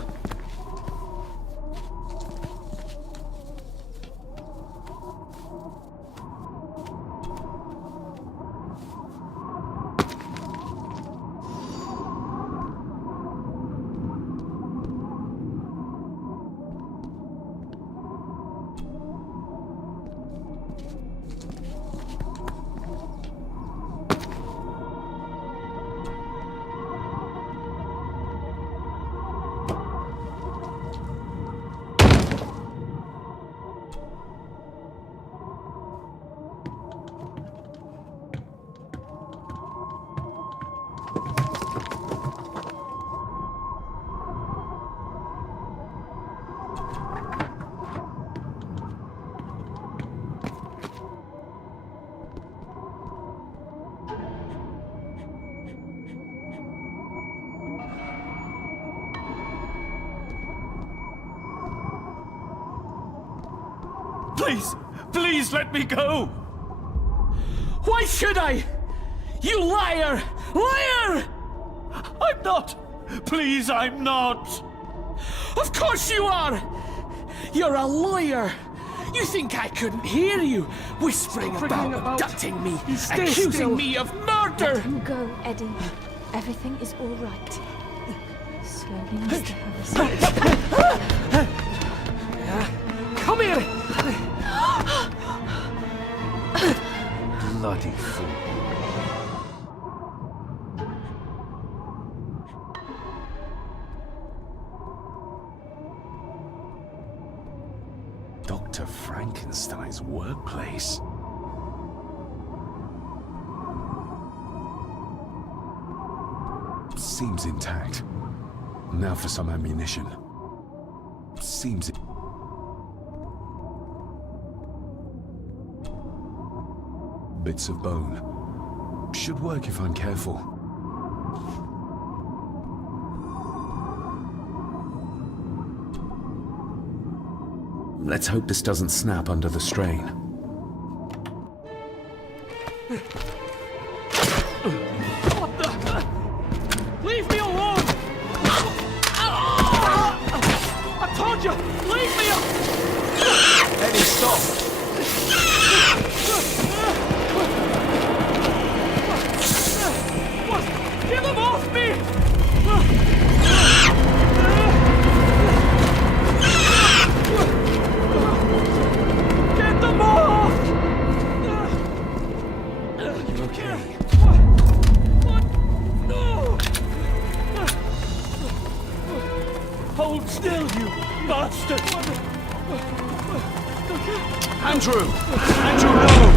Please, please let me go! Why should I? You liar! Liar! I'm not! Please, I'm not! Of course you are! You're a lawyer! You think I couldn't hear you whispering about abducting me, accusing me of murder! doctor! Let him go, Eddie. Everything is all right. Slowly, Mr. Harrison. Come here! Bloody fool. Dr. Frankenstein's workplace. Seems intact. Now for some ammunition. Seems... Bits of bone. Should work if I'm careful. Let's hope this doesn't snap under the strain. What the? Leave me alone! I told you, leave me alone! Eddie, stop! Get them off me! Get them off! You okay? What? No! Hold still, you bastard! Andrew! Andrew, no!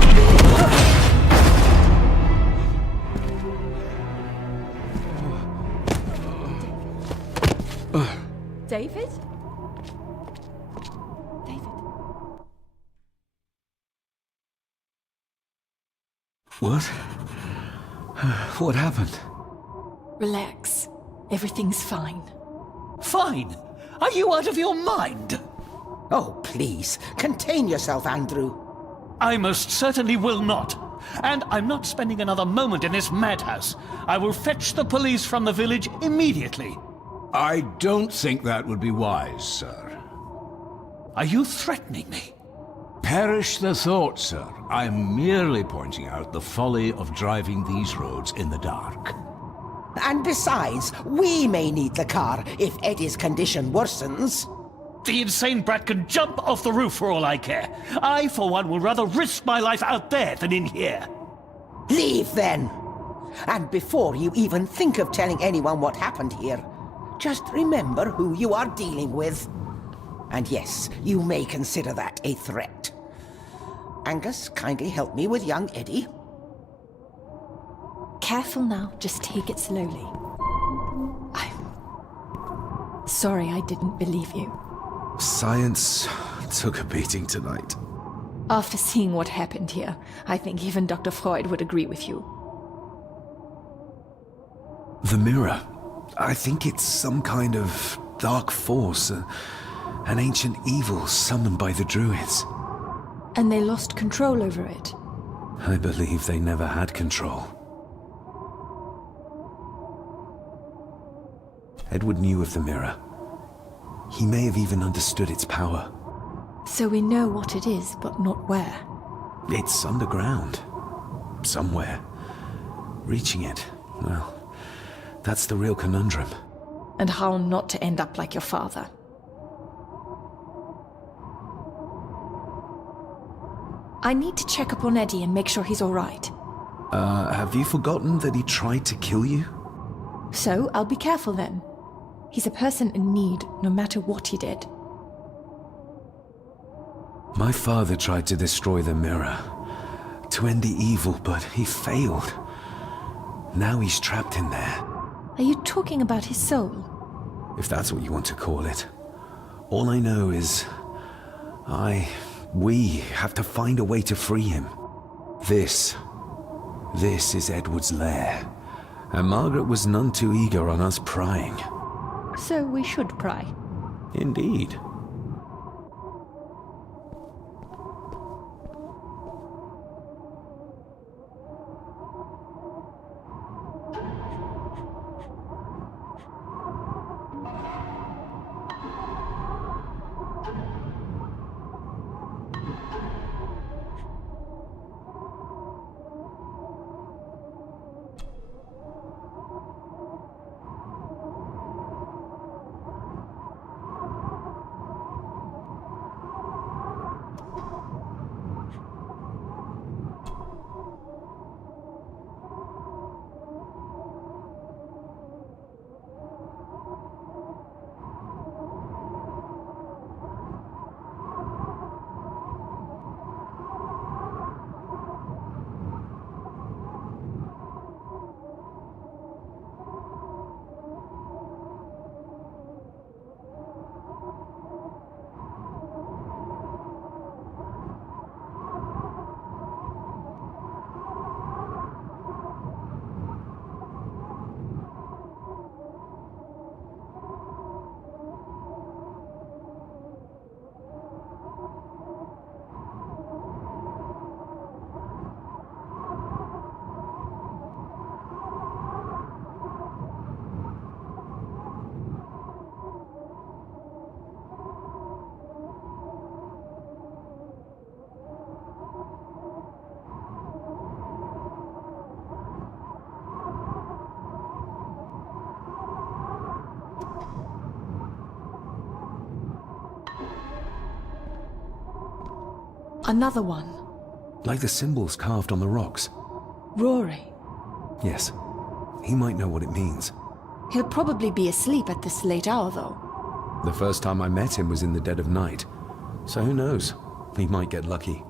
David? David? What? What happened? Relax. Everything's fine. Fine? Are you out of your mind? Oh, please, contain yourself, Andrew. I most certainly will not. And I'm not spending another moment in this madhouse. I will fetch the police from the village immediately. I don't think that would be wise, sir. Are you threatening me? Perish the thought, sir. I'm merely pointing out the folly of driving these roads in the dark. And besides, we may need the car if Eddie's condition worsens. The insane brat can jump off the roof for all I care. I, for one, will rather risk my life out there than in here. Leave, then. And before you even think of telling anyone what happened here, just remember who you are dealing with. And yes, you may consider that a threat. Angus, kindly help me with young Eddie. Careful now, just take it slowly. I'm sorry I didn't believe you. Science took a beating tonight. After seeing what happened here, I think even Dr. Freud would agree with you. The mirror. I think it's some kind of dark force, an ancient evil summoned by the druids. And they lost control over it. I believe they never had control. Edward knew of the mirror. He may have even understood its power. So we know what it is, but not where. It's underground. Somewhere. Reaching it, well, that's the real conundrum. And how not to end up like your father. I need to check up on Eddie and make sure he's all right. Have you forgotten that he tried to kill you? So, I'll be careful then. He's a person in need, no matter what he did. My father tried to destroy the mirror, to end the evil, but he failed. Now he's trapped in there. Are you talking about his soul? If that's what you want to call it. All I know is... we have to find a way to free him. This is Edward's lair. And Margaret was none too eager on us prying. So we should pry. Indeed. Another one. Like the symbols carved on the rocks. Rory. Yes. He might know what it means. He'll probably be asleep at this late hour, though. The first time I met him was in the dead of night. So who knows? He might get lucky.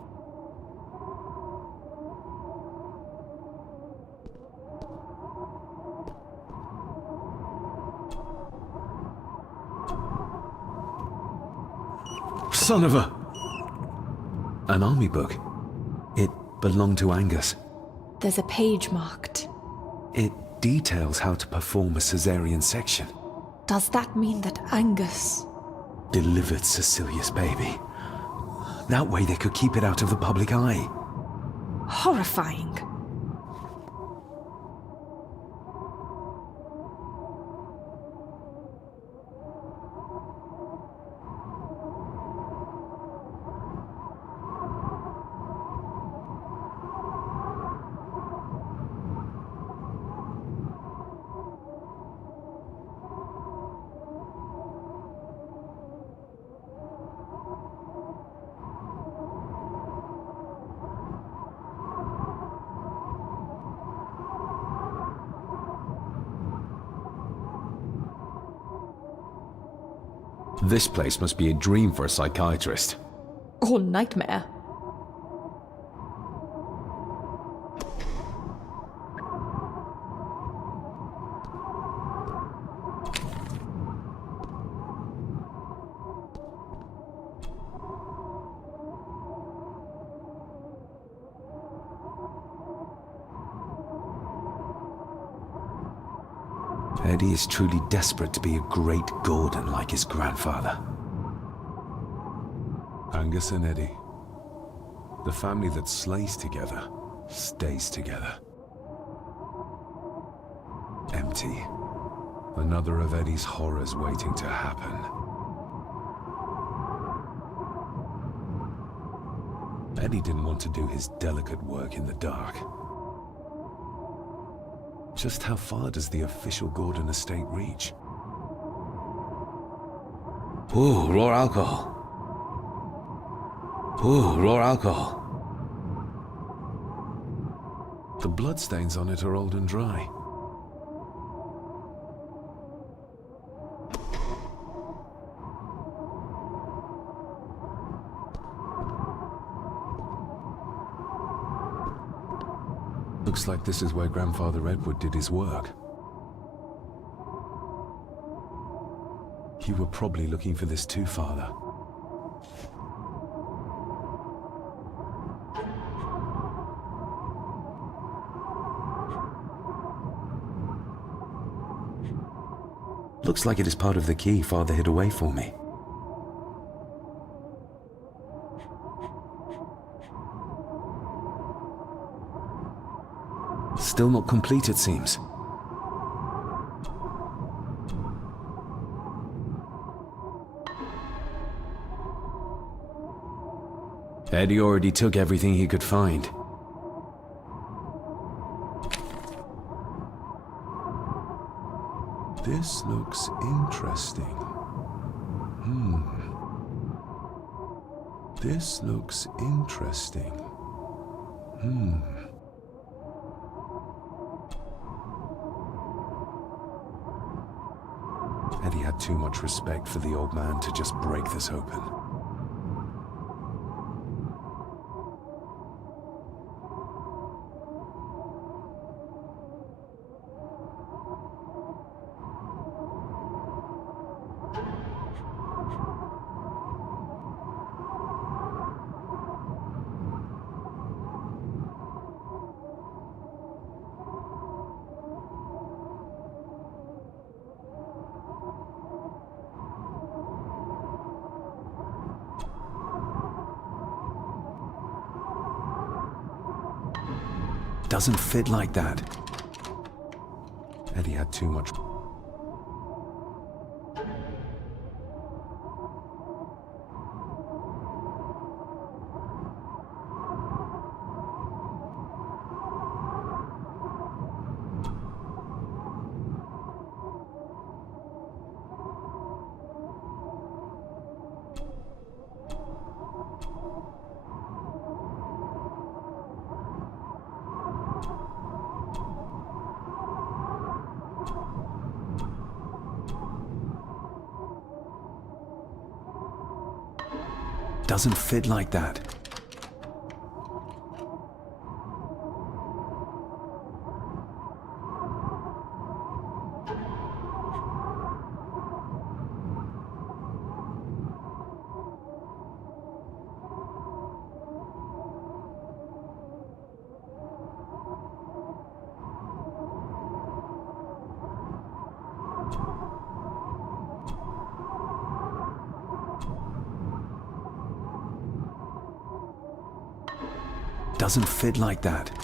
Son of a... An army book. It belonged to Angus. There's a page marked. It details how to perform a cesarean section. Does that mean that Angus... delivered Cecilia's baby? That way they could keep it out of the public eye. Horrifying. This place must be a dream for a psychiatrist. Or nightmare. Eddie is truly desperate to be a great Gordon like his grandfather. Angus and Eddie. The family that slays together, stays together. Empty. Another of Eddie's horrors waiting to happen. Eddie didn't want to do his delicate work in the dark. Just how far does the official Gordon estate reach? Ooh, raw alcohol. Ooh, raw alcohol. The bloodstains on it are old and dry. Looks like this is where Grandfather Edward did his work. You were probably looking for this too, Father. Looks like it is part of the key Father hid away for me. Still not complete, it seems. Eddie already took everything he could find. This looks interesting. This looks interesting. Eddie had too much respect for the old man to just break this open. Doesn't fit like that. Eddie had too much... Doesn't fit like that. Doesn't fit like that.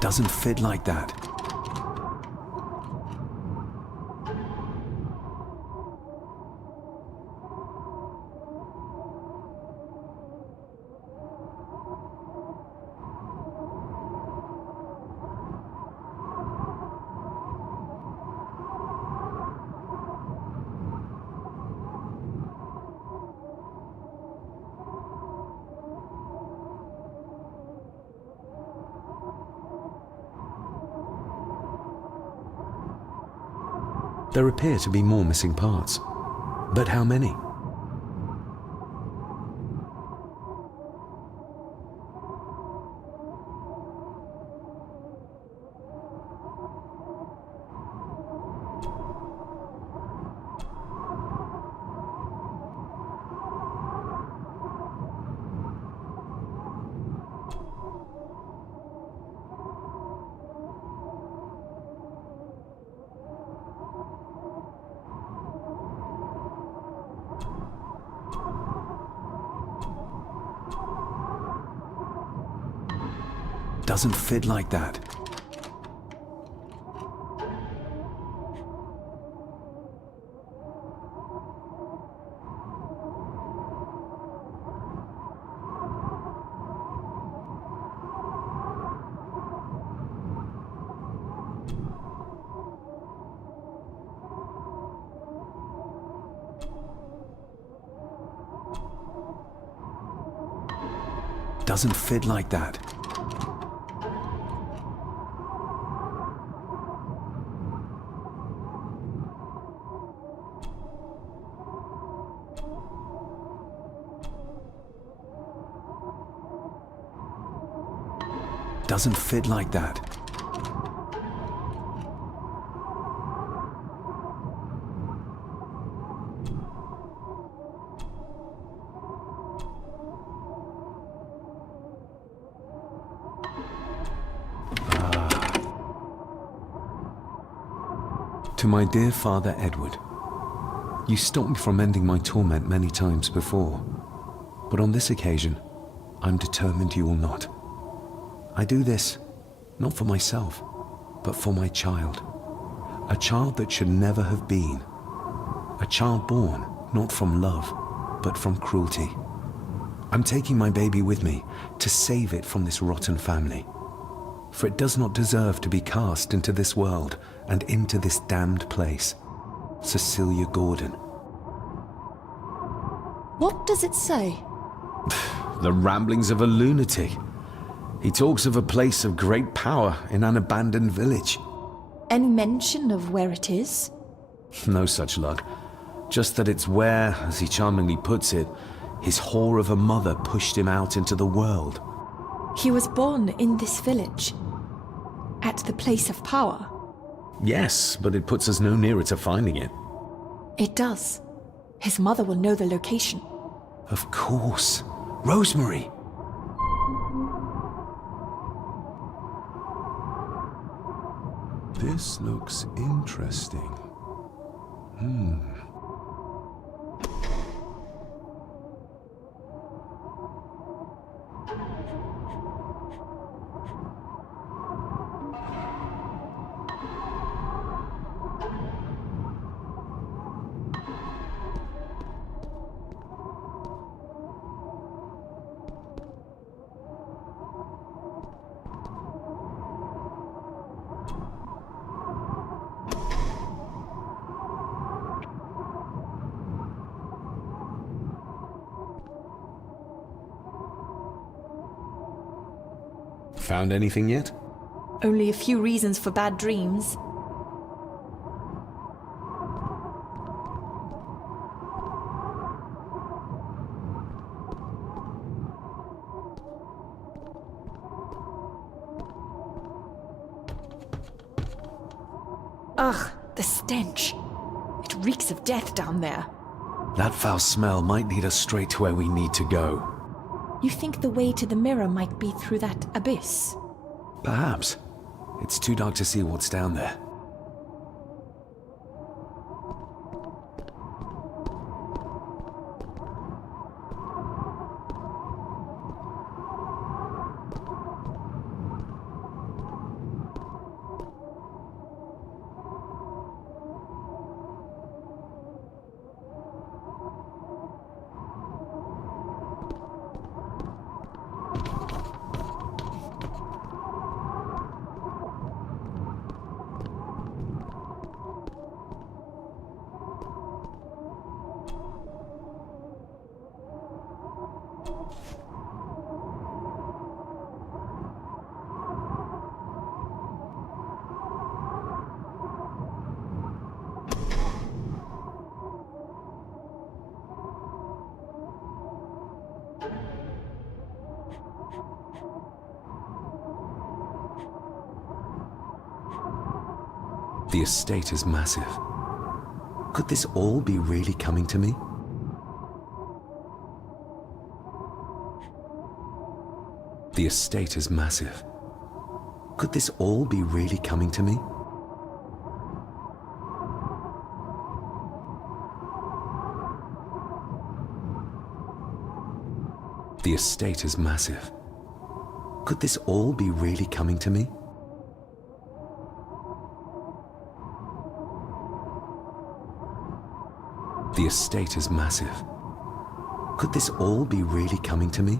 Doesn't fit like that. There appear to be more missing parts. But how many? Doesn't fit like that. Doesn't fit like that. Doesn't fit like that. To my dear Father Edward, you stopped me from ending my torment many times before, but on this occasion, I'm determined you will not. I do this, not for myself, but for my child. A child that should never have been. A child born, not from love, but from cruelty. I'm taking my baby with me to save it from this rotten family. For it does not deserve to be cast into this world and into this damned place. Cecilia Gordon. What does it say? The ramblings of a lunatic. He talks of a place of great power in an abandoned village. Any mention of where it is? No such luck. Just that it's where, as he charmingly puts it, his whore of a mother pushed him out into the world. He was born in this village, at the place of power. Yes, but it puts us no nearer to finding it. It does. His mother will know the location. Of course. Rosemary! This looks interesting. Found anything yet? Only a few reasons for bad dreams. Ugh, the stench. It reeks of death down there. That foul smell might lead us straight to where we need to go. You think the way to the mirror might be through that abyss? Perhaps. It's too dark to see what's down there. The estate is massive. Could this all be really coming to me? The estate is massive. Could this all be really coming to me? The estate is massive. Could this all be really coming to me? The estate is massive. Could this all be really coming to me?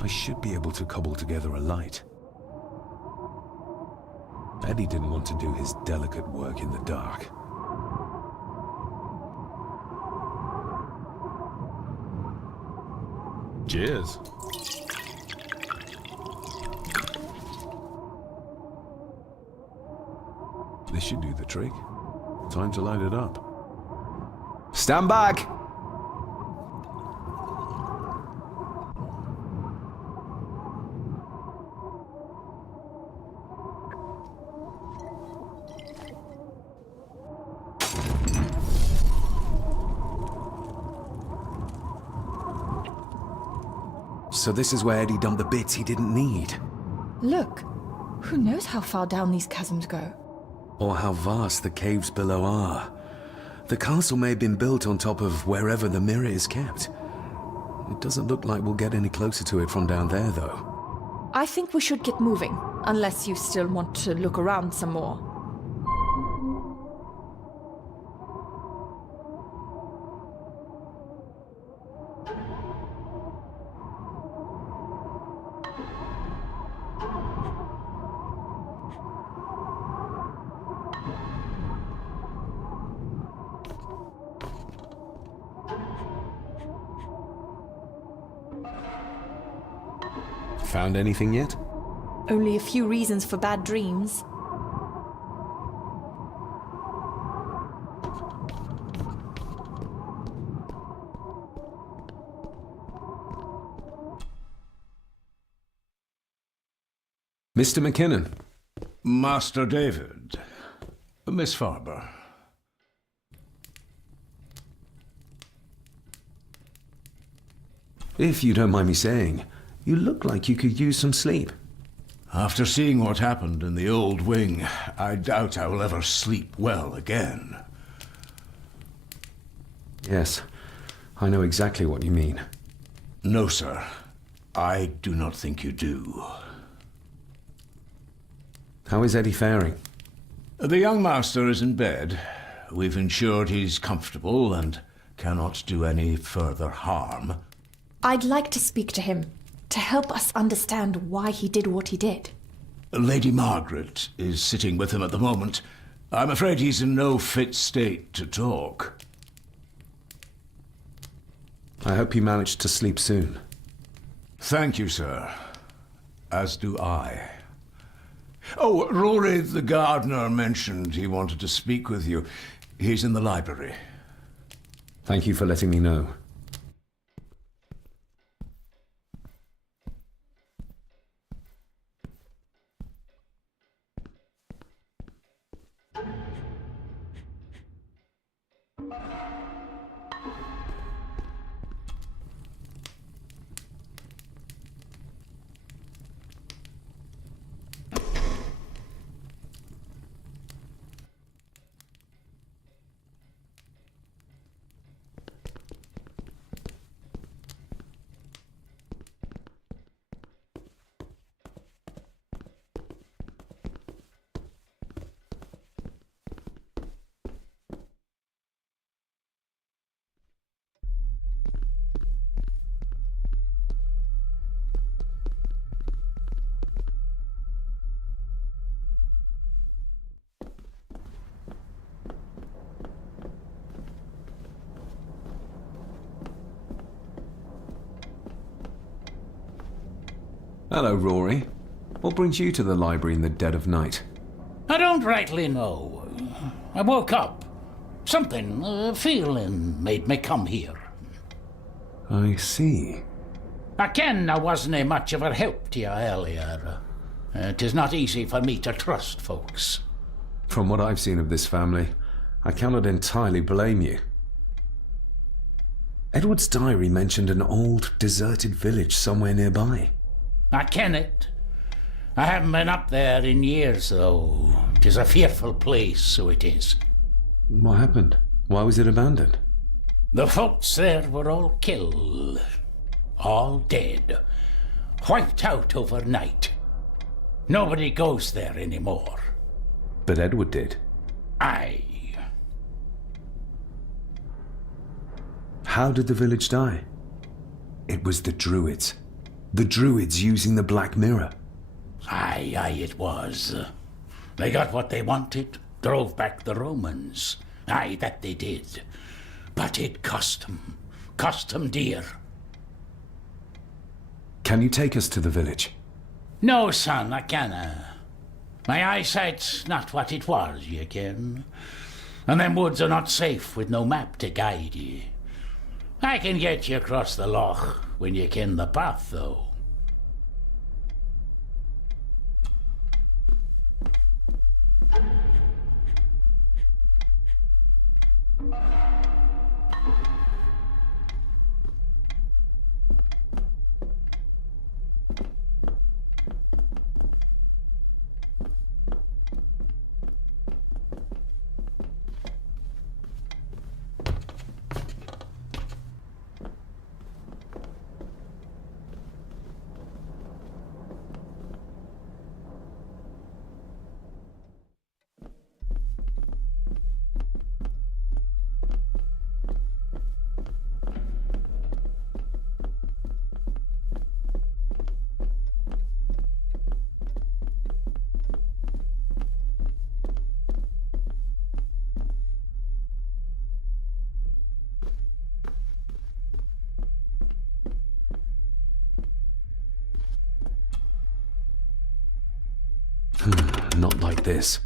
I should be able to cobble together a light. Eddie didn't want to do his delicate work in the dark. Cheers. This should do the trick. Time to light it up. Stand back! So this is where Eddie dumped the bits he didn't need. Look, who knows how far down these chasms go? Or how vast the caves below are. The castle may have been built on top of wherever the mirror is kept. It doesn't look like we'll get any closer to it from down there, though. I think we should get moving, unless you still want to look around some more. Found anything yet? Only a few reasons for bad dreams. Mr. McKinnon. Master David. Miss Farber. If you don't mind me saying, you look like you could use some sleep. After seeing what happened in the old wing, I doubt I will ever sleep well again. Yes, I know exactly what you mean. No, sir. I do not think you do. How is Eddie faring? The young master is in bed. We've ensured he's comfortable and cannot do any further harm. I'd like to speak to him, to help us understand why he did what he did. Lady Margaret is sitting with him at the moment. I'm afraid he's in no fit state to talk. I hope you managed to sleep soon. Thank you, sir. As do I. Oh, Rory the gardener mentioned he wanted to speak with you. He's in the library. Thank you for letting me know. Hello, Rory. What brings you to the library in the dead of night? I don't rightly know. I woke up. Something, a feeling, made me come here. I see. I ken I wasn't much of a help to you earlier. It is not easy for me to trust folks. From what I've seen of this family, I cannot entirely blame you. Edward's diary mentioned an old, deserted village somewhere nearby. I ken it. I haven't been up there in years, though. 'Tis a fearful place, so it is. What happened? Why was it abandoned? The folks there were all killed. All dead. Wiped out overnight. Nobody goes there anymore. But Edward did. Aye. How did the village die? It was the Druids. The Druids using the Black Mirror. Aye, it was. They got what they wanted, drove back the Romans. Aye, that they did. But it cost them dear. Can you take us to the village? No, son, I canna. My eyesight's not what it was, you ken. And them woods are not safe with no map to guide ye. I can get you across the loch when you ken the path, though. Not like this.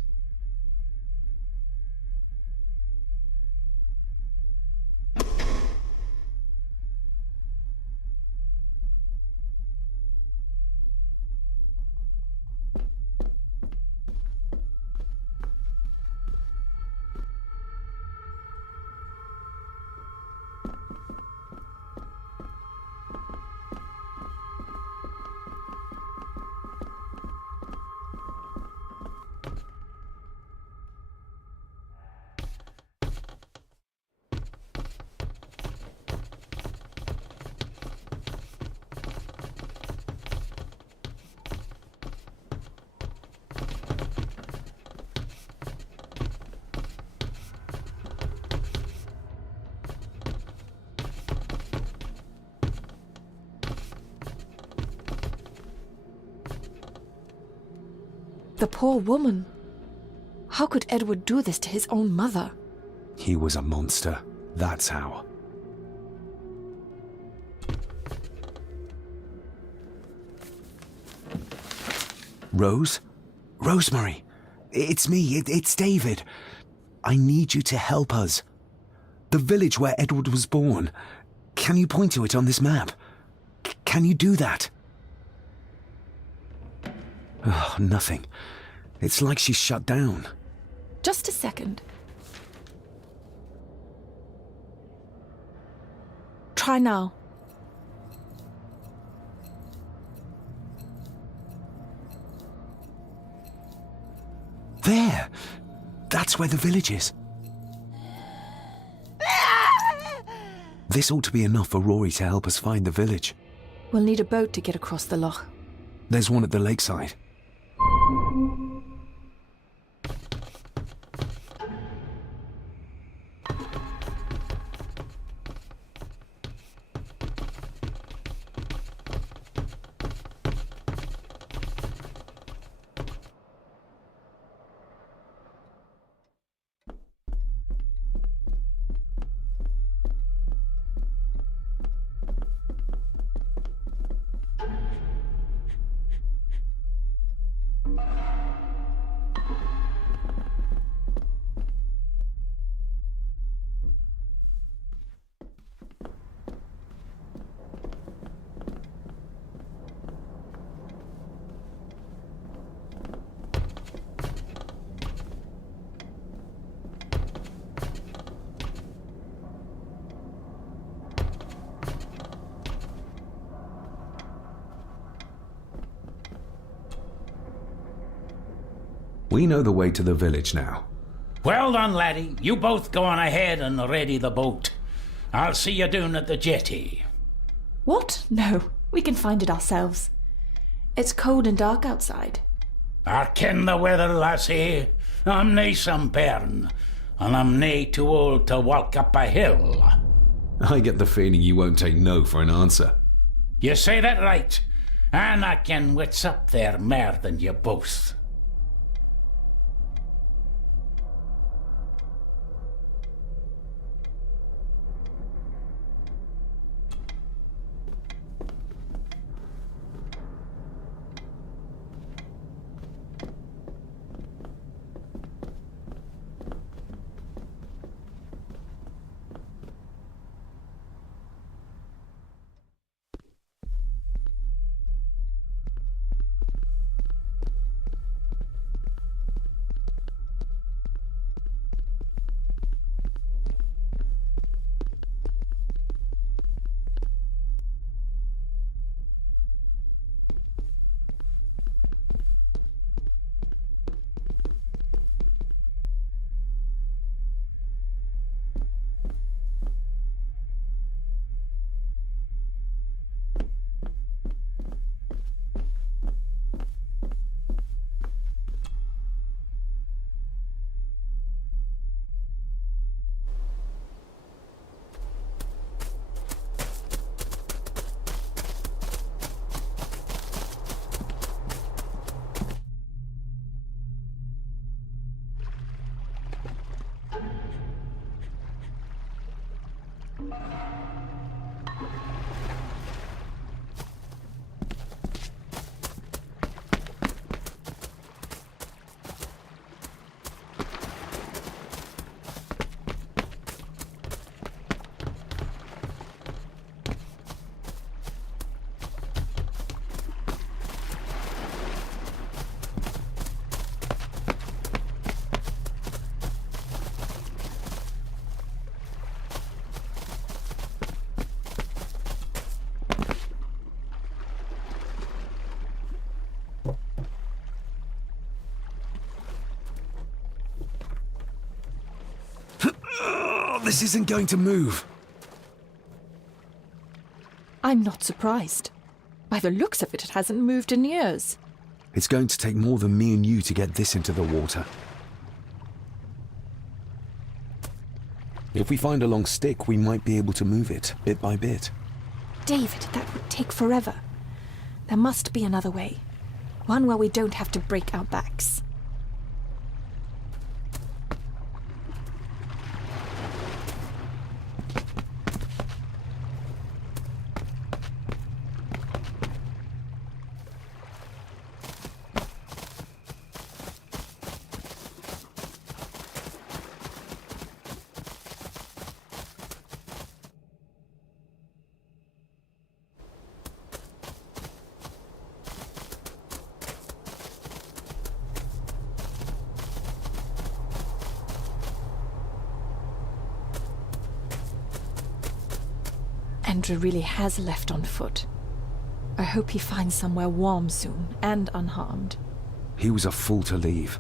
The poor woman. How could Edward do this to his own mother? He was a monster. That's how. Rose? Rosemary! It's me, it's David. I need you to help us. The village where Edward was born. Can you point to it on this map? Can you do that? Oh, nothing. It's like she's shut down. Just a second. Try now. There! That's where the village is. This ought to be enough for Rory to help us find the village. We'll need a boat to get across the loch. There's one at the lakeside. We know the way to the village now. Well done, laddie. You both go on ahead and ready the boat. I'll see you down at the jetty. What? No, we can find it ourselves. It's cold and dark outside. I ken the weather, lassie. I'm nae some bairn, and I'm nae too old to walk up a hill. I get the feeling you won't take no for an answer. You say that right, and I ken what's up there mair than you both. This isn't going to move. I'm not surprised. By the looks of it, it hasn't moved in years. It's going to take more than me and you to get this into the water. If we find a long stick, we might be able to move it, bit by bit. David, that would take forever. There must be another way. One where we don't have to break our backs. Andrew really has left on foot. I hope he finds somewhere warm soon, and unharmed. He was a fool to leave.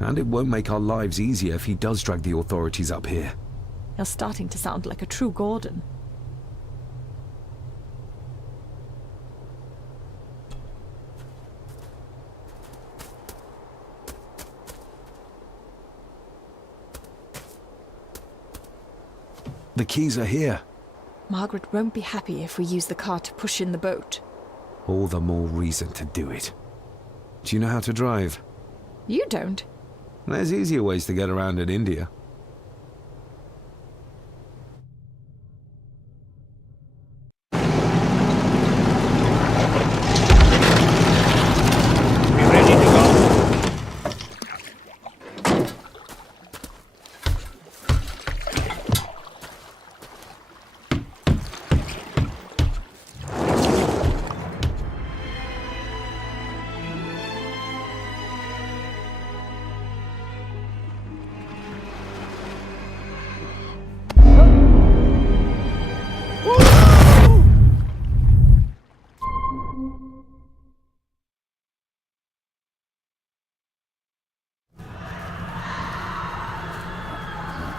And it won't make our lives easier if he does drag the authorities up here. You're starting to sound like a true Gordon. The keys are here. Margaret won't be happy if we use the car to push in the boat. All the more reason to do it. Do you know how to drive? You don't. There's easier ways to get around in India.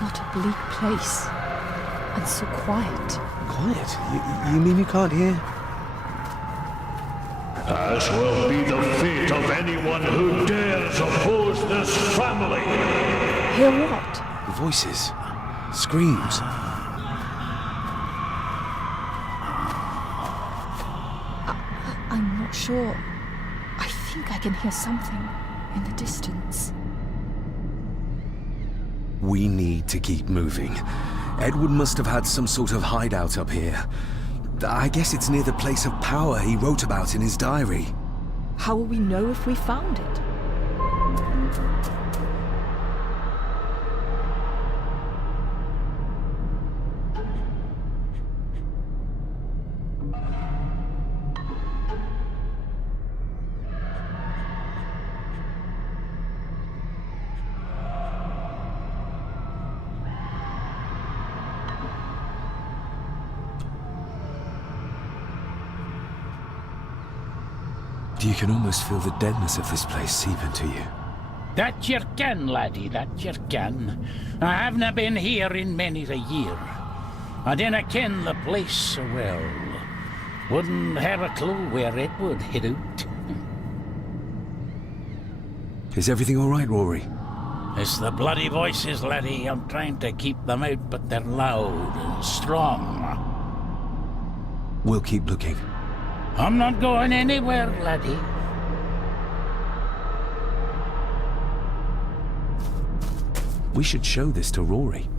What a bleak place. And so quiet. Quiet? You mean you can't hear? As will be the fate of anyone who dares oppose this family. Hear what? Voices. Screams. I'm not sure. I think I can hear something in the distance. We need to keep moving. Edward must have had some sort of hideout up here. I guess it's near the place of power he wrote about in his diary. How will we know if we found it? You can almost feel the deadness of this place seep into you. That you can, laddie, that you can. I haven't been here in many a year. I dinna ken the place so well. Wouldn't have a clue where it would hit out. Is everything all right, Rory? It's the bloody voices, laddie. I'm trying to keep them out, but they're loud and strong. We'll keep looking. I'm not going anywhere, laddie. We should show this to Rory.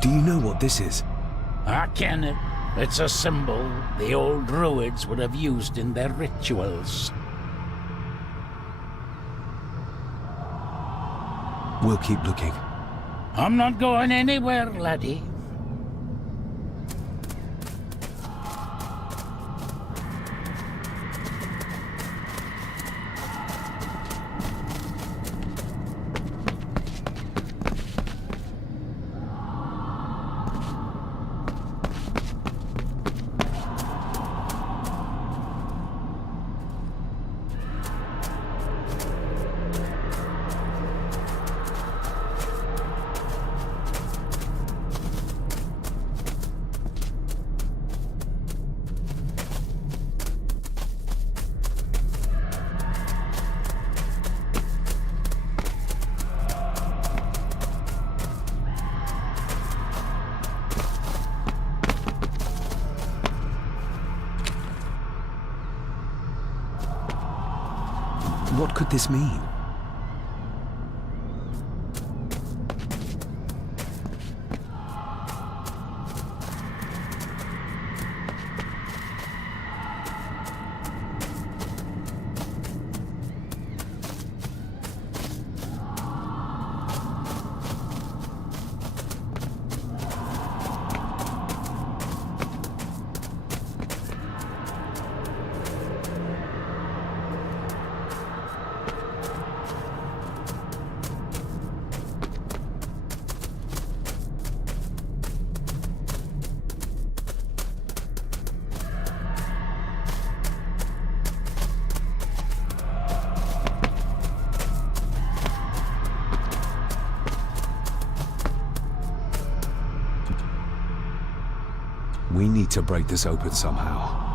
Do you know what this is? I ken it. It's a symbol the old druids would have used in their rituals. We'll keep looking. I'm not going anywhere, laddie. What could this mean? We need to break this open somehow.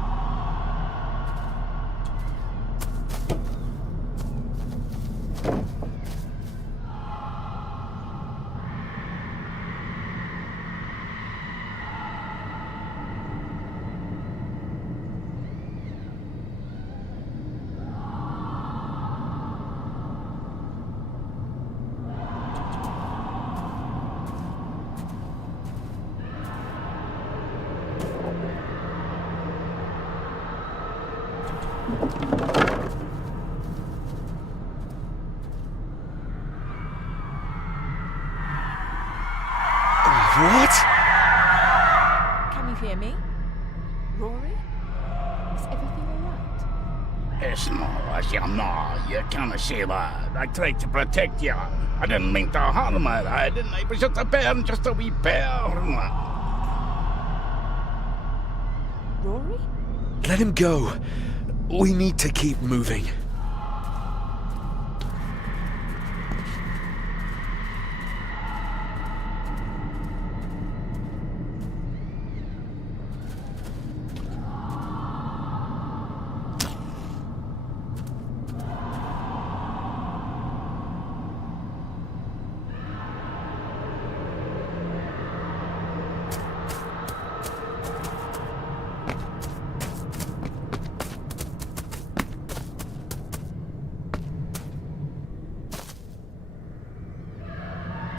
What? Can you hear me? Rory? Is everything alright? It's no, you can't say that. I tried to protect you. I didn't mean to harm her, I didn't. It was just a burn, just a wee burn. Rory? Let him go. We need to keep moving.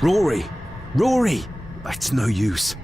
Rory! Rory! That's no use.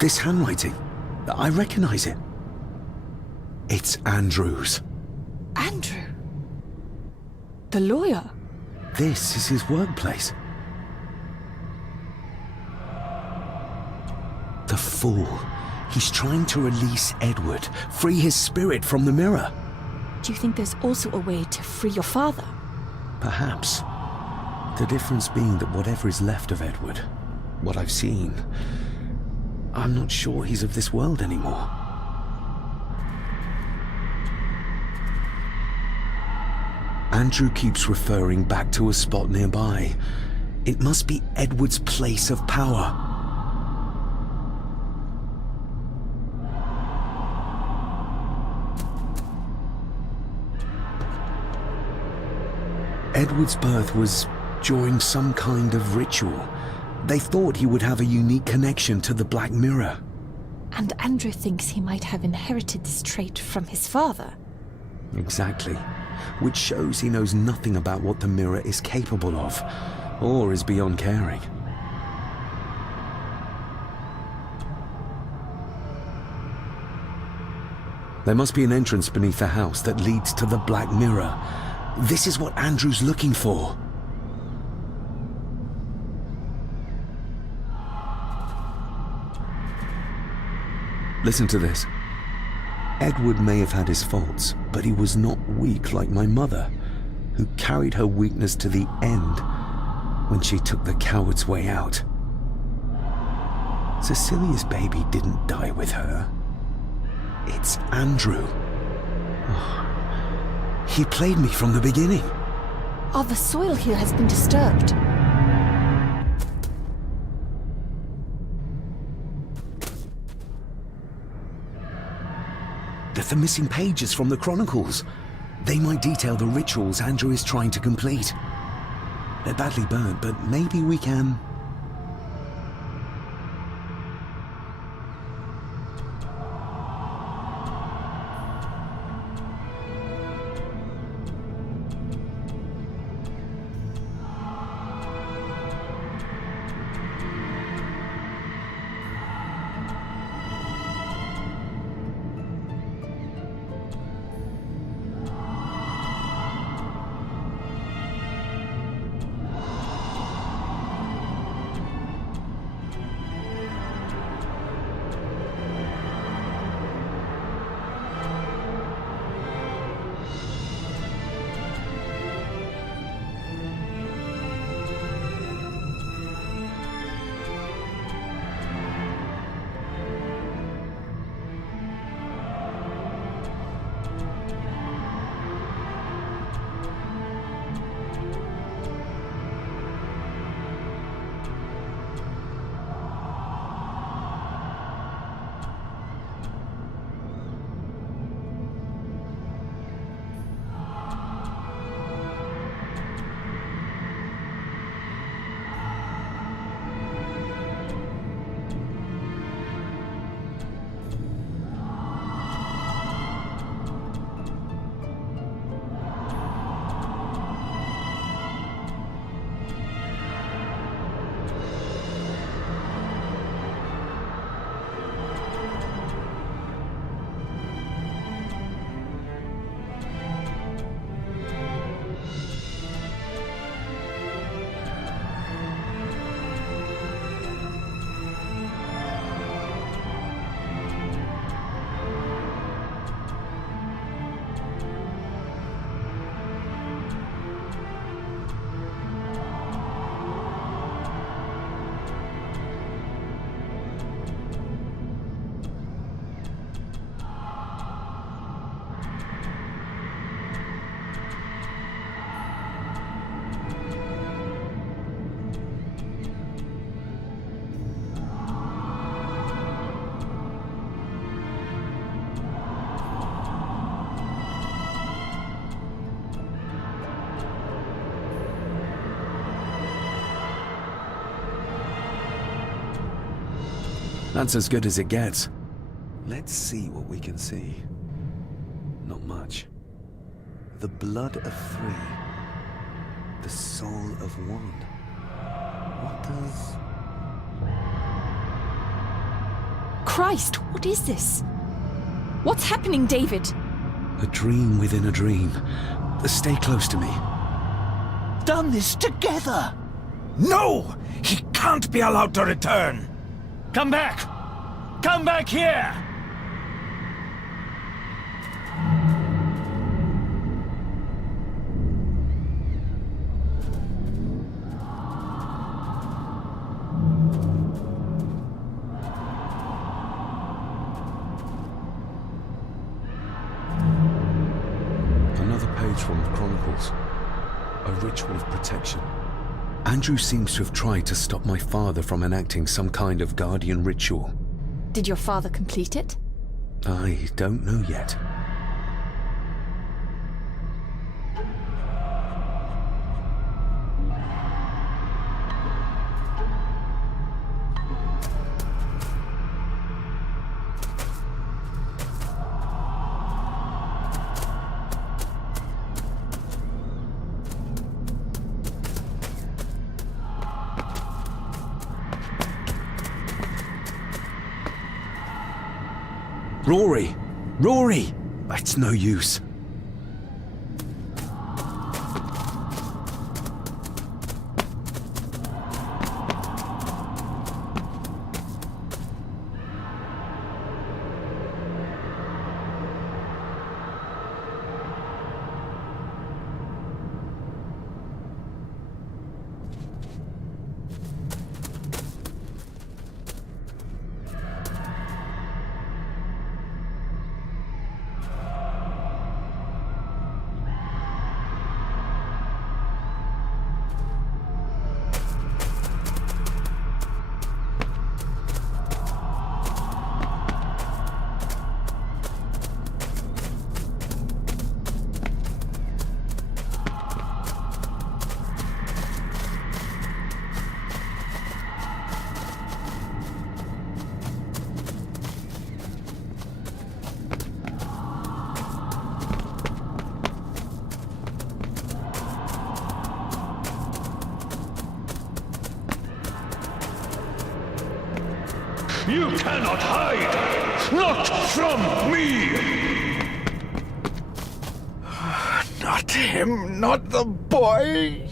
This handwriting, I recognize it. It's Andrew's. Andrew? The lawyer? This is his workplace. The fool. He's trying to release Edward, free his spirit from the mirror. Do you think there's also a way to free your father? Perhaps. The difference being that whatever is left of Edward, what I've seen, I'm not sure he's of this world anymore. Andrew keeps referring back to a spot nearby. It must be Edward's place of power. Edward's birth was during some kind of ritual. They thought he would have a unique connection to the Black Mirror. And Andrew thinks he might have inherited this trait from his father. Exactly. Which shows he knows nothing about what the mirror is capable of, or is beyond caring. There must be an entrance beneath the house that leads to the Black Mirror. This is what Andrew's looking for. Listen to this. Edward may have had his faults, but he was not weak like my mother, who carried her weakness to the end when she took the coward's way out. Cecilia's baby didn't die with her. It's Andrew. Oh, he played me from the beginning. Oh, the soil here has been disturbed. The missing pages from the Chronicles. They might detail the rituals Andrew is trying to complete. They're badly burnt, but maybe we can... That's as good as it gets. Let's see what we can see. Not much. The blood of 3. The soul of 1. What does... Christ, what is this? What's happening, David? A dream within a dream. Stay close to me. Done this together! No! He can't be allowed to return! Come back! Come back here! Another page from the Chronicles. A ritual of protection. Andrew seems to have tried to stop my father from enacting some kind of guardian ritual. Did your father complete it? I don't know yet. Rory! Rory! That's no use. You cannot hide! Not from me! Not him, not the boy!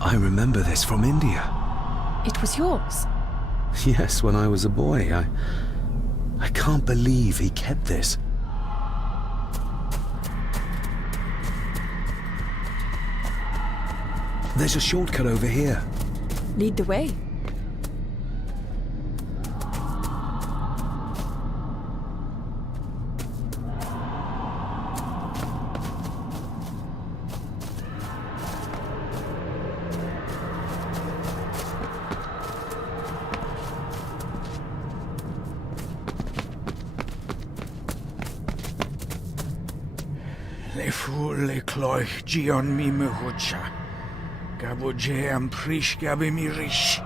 I remember this from India. It was yours. Yes, when I was a boy. I can't believe he kept this. There's a shortcut over here. Lead the way. Le fu le cloich gion mi mehucha. Gabo je am prish gabe mi rish.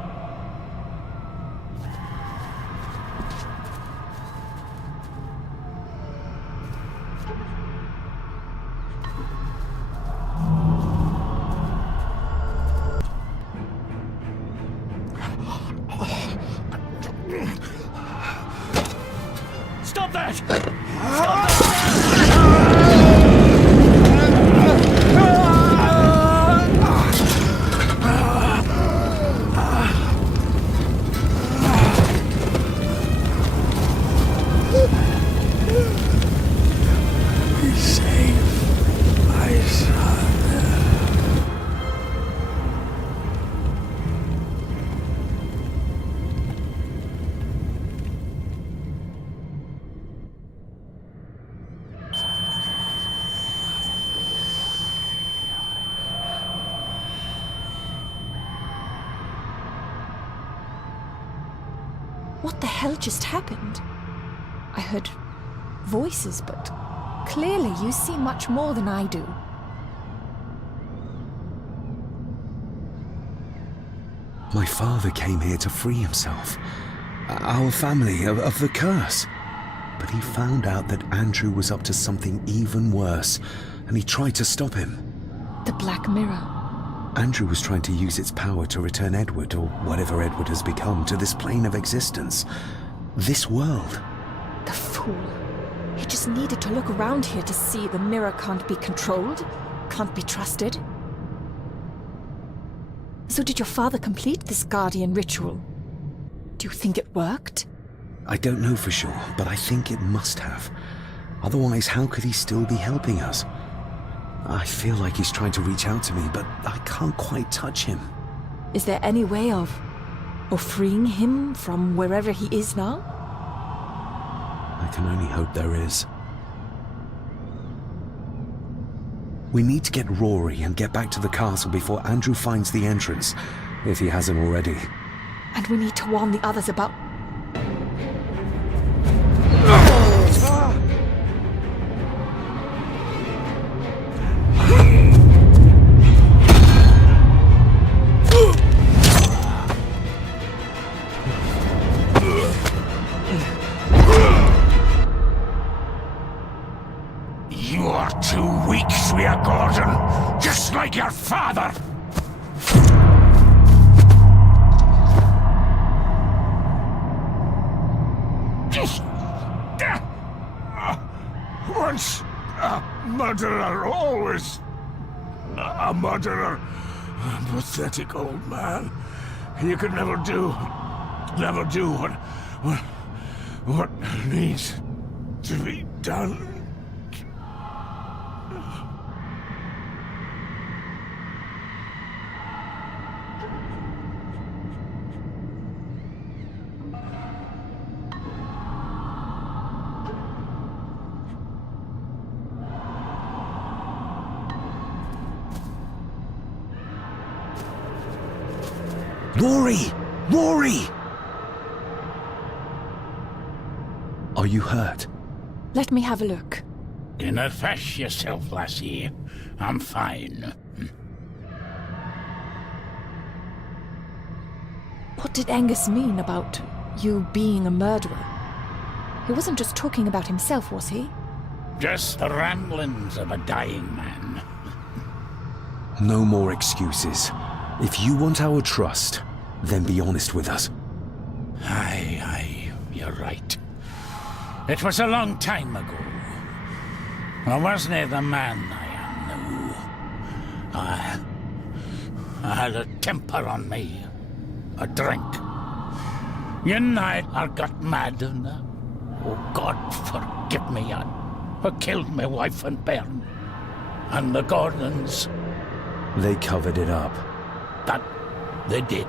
Stop that! What the hell just happened? I heard voices, but clearly you see much more than I do. My father came here to free himself, our family, of the curse. But he found out that Andrew was up to something even worse, and he tried to stop him. The Black Mirror. Andrew was trying to use its power to return Edward, or whatever Edward has become, to this plane of existence. This world. The fool. He just needed to look around here to see the mirror can't be controlled, can't be trusted. So did your father complete this guardian ritual? Do you think it worked? I don't know for sure, but I think it must have. Otherwise, how could he still be helping us? I feel like he's trying to reach out to me, but I can't quite touch him. Is there any way of freeing him from wherever he is now? I can only hope there is. We need to get Rory and get back to the castle before Andrew finds the entrance, if he hasn't already. And we need to warn the others about... You are too weak, Swear Gordon, just like your father. Once a murderer, always a murderer. A pathetic old man. You could never do what needs to be done. Rory! Rory! Are you hurt? Let me have a look. Dinna fash yourself, lassie. I'm fine. What did Angus mean about you being a murderer? He wasn't just talking about himself, was he? Just the ramblings of a dying man. No more excuses. If you want our trust, then be honest with us. Aye, you're right. It was a long time ago. I wasn't the man I am now. I had a temper on me. A drink. One night I got mad and, oh God forgive me, I killed my wife and bairn. And the Gordons. They covered it up. That they did.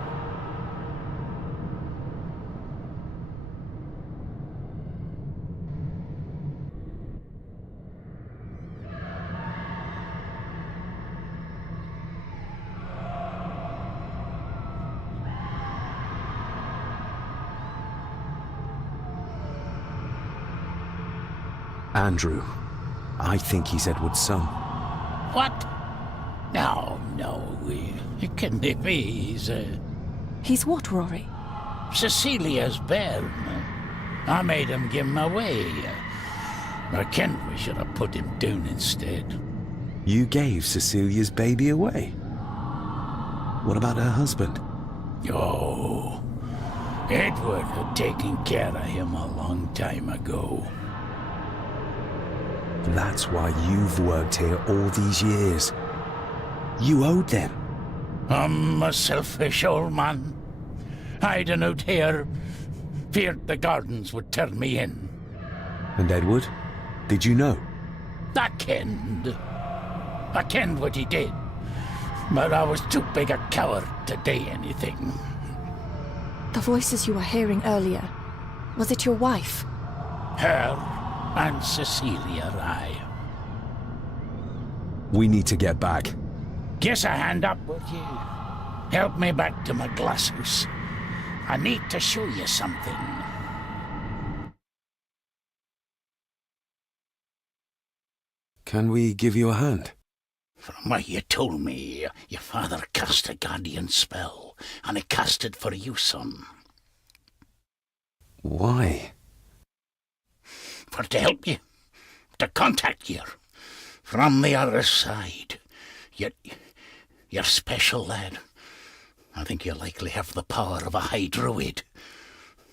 Andrew. I think he's Edward's son. What? No, it can't be. He's what, Rory? Cecilia's bairn. I made him give him away. I can't we should have put him down instead. You gave Cecilia's baby away? What about her husband? Oh, Edward had taken care of him a long time ago. That's why you've worked here all these years. You owed them. I'm a selfish old man. I'd out here, feared the Gardens would turn me in. And Edward? Did you know? I kenned what he did. But I was too big a coward to do anything. The voices you were hearing earlier, was it your wife? Her and Cecilia, aye. We need to get back. Give a hand up, would you? Help me back to my glasshouse. I need to show you something. Can we give you a hand? From what you told me, your father cast a guardian spell, and he cast it for you, son. Why? For to help you, to contact you from the other side. You're special, lad. I think you likely have the power of a high druid.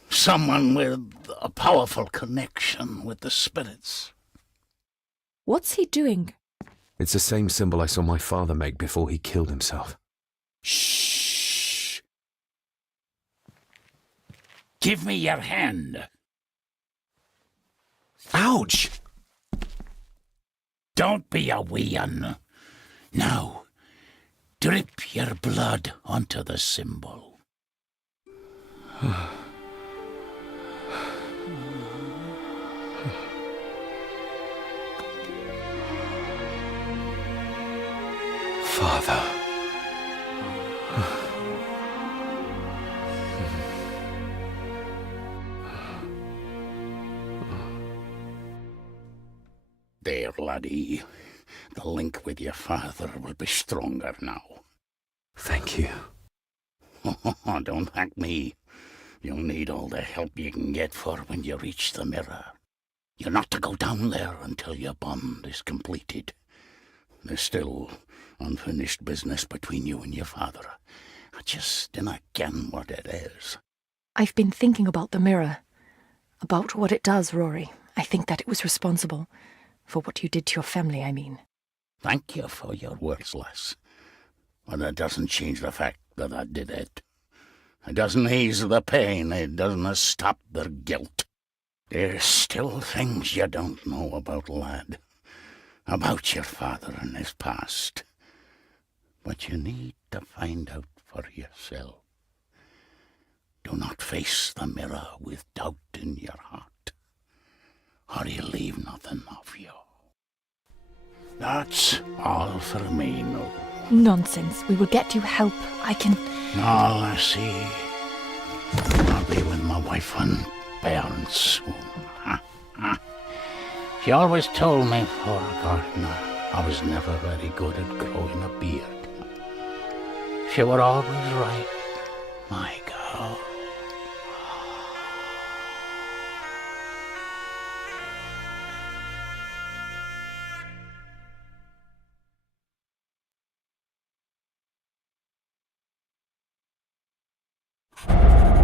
Someone with a powerful connection with the spirits. What's he doing? It's the same symbol I saw my father make before he killed himself. Shh! Give me your hand. Ouch! Don't be a wee un. Now, drip your blood onto the symbol. Father. There, laddie. The link with your father will be stronger now. Thank you. Don't thank me. You'll need all the help you can get for when you reach the mirror. You're not to go down there until your bond is completed. There's still unfinished business between you and your father. I just dinna ken what it is. I've been thinking about the mirror. About what it does, Rory. I think that it was responsible. For what you did to your family, I mean. Thank you for your words, lass. But that doesn't change the fact that I did it. It doesn't ease the pain. It doesn't stop the guilt. There's still things you don't know about, lad. About your father and his past. But you need to find out for yourself. Do not face the mirror with doubt in your heart, or you'll leave nothing of you. That's all for me, no. Nonsense. We will get you help. I can... All I see. I'll be with my wife and parents soon. She always told me for a gardener I was never very good at growing a beard. She were always right, my girl.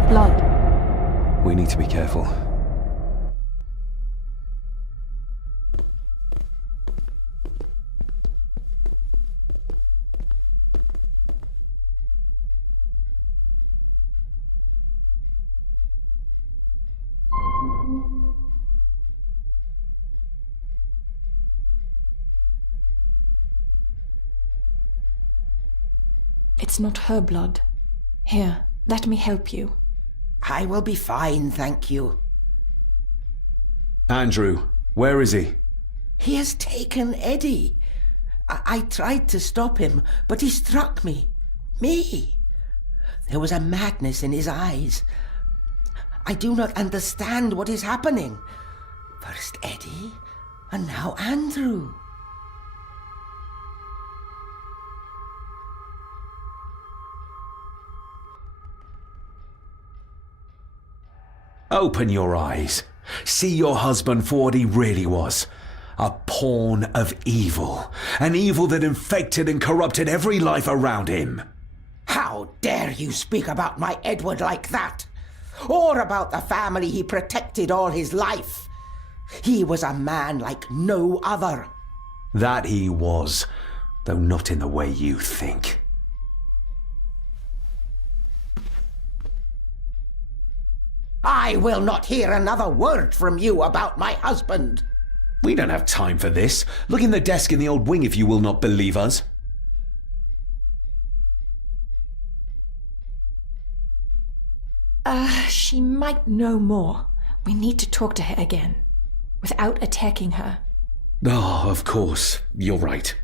Blood. We need to be careful. It's not her blood. Here, let me help you. I will be fine, thank you. Andrew, where is he? He has taken Eddie. I tried to stop him, but he struck me. Me. There was a madness in his eyes. I do not understand what is happening. First Eddie, and now Andrew. Open your eyes. See your husband for what he really was. A pawn of evil. An evil that infected and corrupted every life around him. How dare you speak about my Edward like that? Or about the family he protected all his life? He was a man like no other. That he was, though not in the way you think. I will not hear another word from you about my husband. We don't have time for this. Look in the desk in the old wing if you will not believe us. She might know more. We need to talk to her again, without attacking her. Oh, of course. You're right.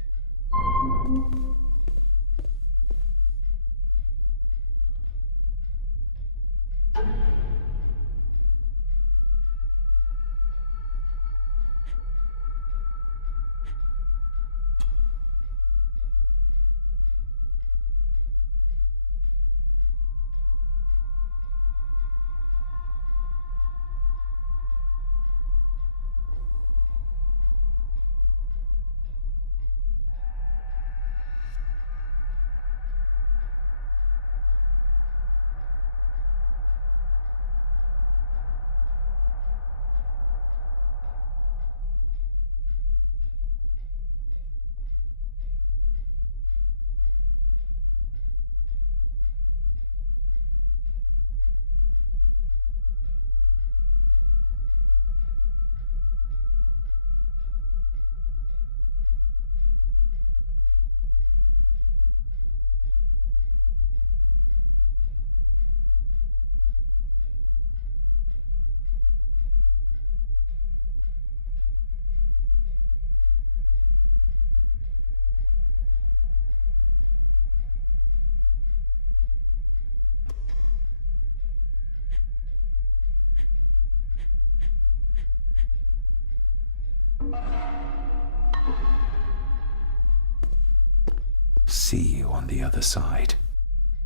see you on the other side.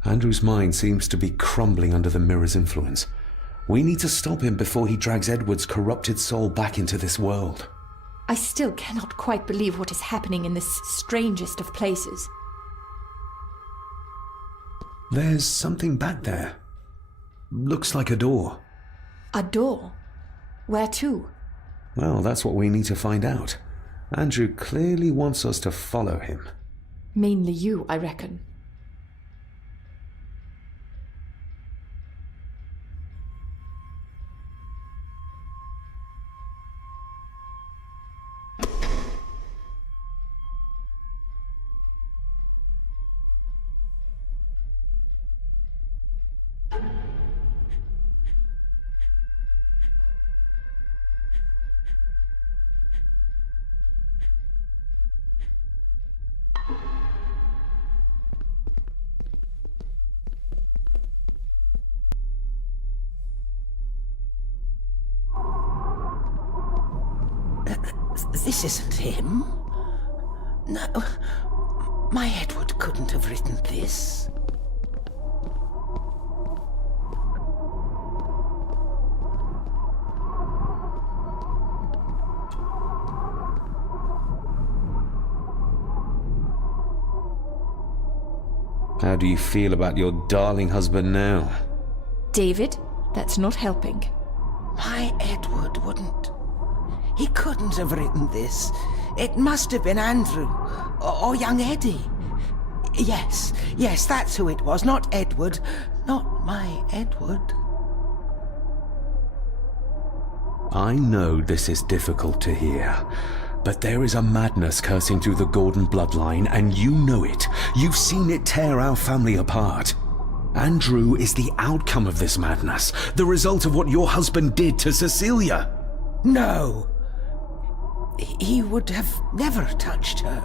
Andrew's mind seems to be crumbling under the mirror's influence. We need to stop him before he drags Edward's corrupted soul back into this world. I still cannot quite believe what is happening in this strangest of places. There's something back there. Looks like a door. A door? Where to? Well, that's what we need to find out. Andrew clearly wants us to follow him. Mainly you, I reckon. This isn't him. No, my Edward couldn't have written this. How do you feel about your darling husband now? David, that's not helping. My Edward wouldn't. He couldn't have written this. It must have been Andrew, or young Eddie. Yes, that's who it was, not Edward. Not my Edward. I know this is difficult to hear, but there is a madness coursing through the Gordon bloodline, and you know it. You've seen it tear our family apart. Andrew is the outcome of this madness, the result of what your husband did to Cecilia. No. He would have never touched her.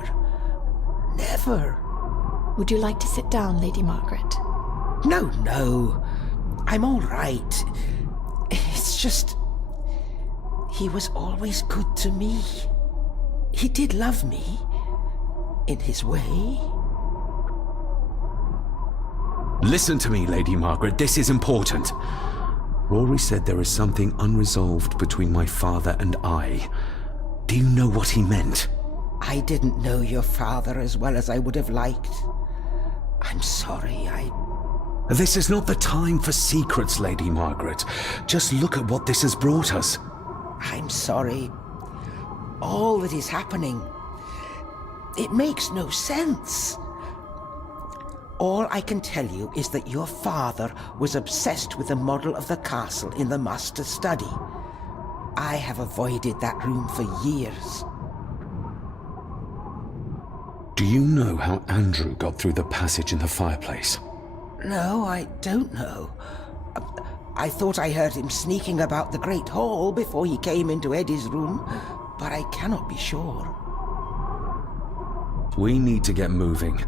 Never. Would you like to sit down, Lady Margaret? No. I'm all right. It's just... he was always good to me. He did love me. In his way. Listen to me, Lady Margaret. This is important. Rory said there is something unresolved between my father and I. Do you know what he meant? I didn't know your father as well as I would have liked. I'm sorry, This is not the time for secrets, Lady Margaret. Just look at what this has brought us. I'm sorry. All that is happening, it makes no sense. All I can tell you is that your father was obsessed with the model of the castle in the master's study. I have avoided that room for years. Do you know how Andrew got through the passage in the fireplace? No, I don't know. I thought I heard him sneaking about the Great Hall before he came into Eddie's room, but I cannot be sure. We need to get moving.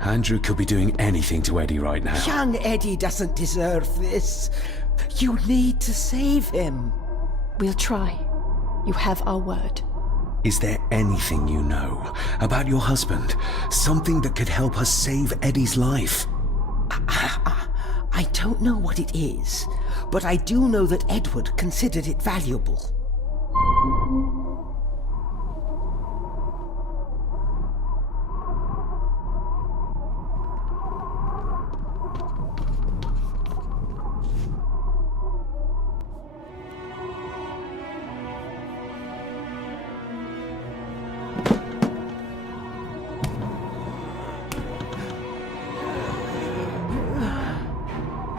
Andrew could be doing anything to Eddie right now. Young Eddie doesn't deserve this. You need to save him. We'll try. You have our word. Is there anything you know about your husband? Something that could help us save Eddie's life? I don't know what it is, but I do know that Edward considered it valuable.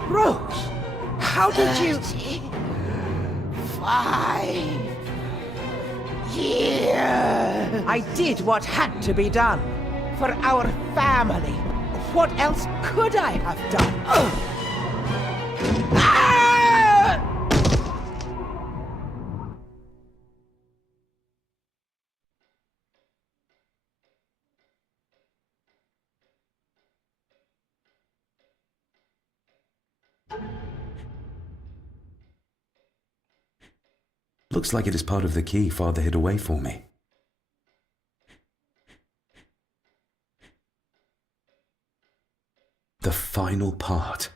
Rose, how did you... 5 years. I did what had to be done. For our family. What else could I have done? Ah! Looks like it is part of the key Father hid away for me. The final part.